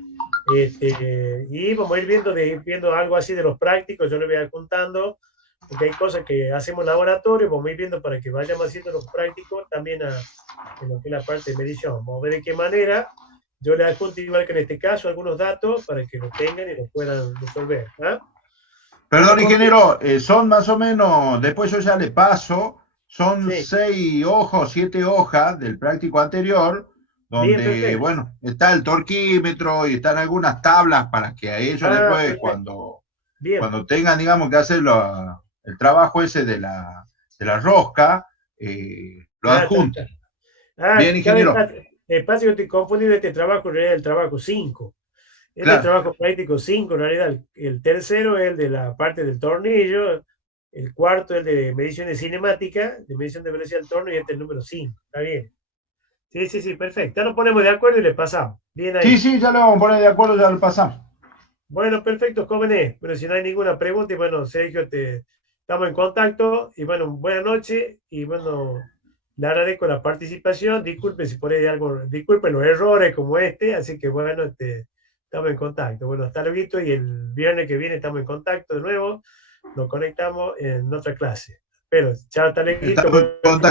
Y vamos a ir viendo algo así de los prácticos, yo les voy a ir contando, porque hay cosas que hacemos en laboratorio, vamos a ir viendo para que vayamos haciendo los prácticos también en lo que es la parte de medición. Vamos a ver de qué manera, Yo le adjunto igual que en este caso algunos datos para que lo tengan y lo puedan resolver. ¿Ah? Bueno, Perdón, ingeniero, son más o menos, después yo ya le paso, son sí, 6 hojas, 7 hojas del práctico anterior, bien, donde, perfecto. bueno, está el torquímetro y están algunas tablas para que a ellos Ah, después, perfecto. Bien. cuando tengan, digamos, que hacer el trabajo ese de la rosca, lo Ah, está, está. adjunten. Ah, Bien, ya ves, ingeniero, pasa que estoy confundido este trabajo, en realidad el trabajo 5. Este es claro. trabajo práctico 5 en realidad. El tercero es el de la parte del tornillo, el cuarto es el de mediciones cinemáticas, de medición de velocidad del torno, y este es el número 5. Está bien. Sí, sí, sí, perfecto. Ya nos ponemos de acuerdo y le pasamos. Bien Sí, ahí. sí, ya lo vamos a poner de acuerdo, ya lo pasamos. Bueno, perfecto, jóvenes. Pero si no hay ninguna pregunta, y bueno, Sergio, estamos en contacto. Y bueno, buenas noches. Y bueno, le agradezco la participación. Disculpen si por ahí hay algo, disculpen los errores como este. Así que bueno, estamos en contacto. Bueno, hasta luego. Y el viernes que viene estamos en contacto de nuevo. Nos conectamos en otra clase. Pero, chao, hasta Estamos en luego. contacto.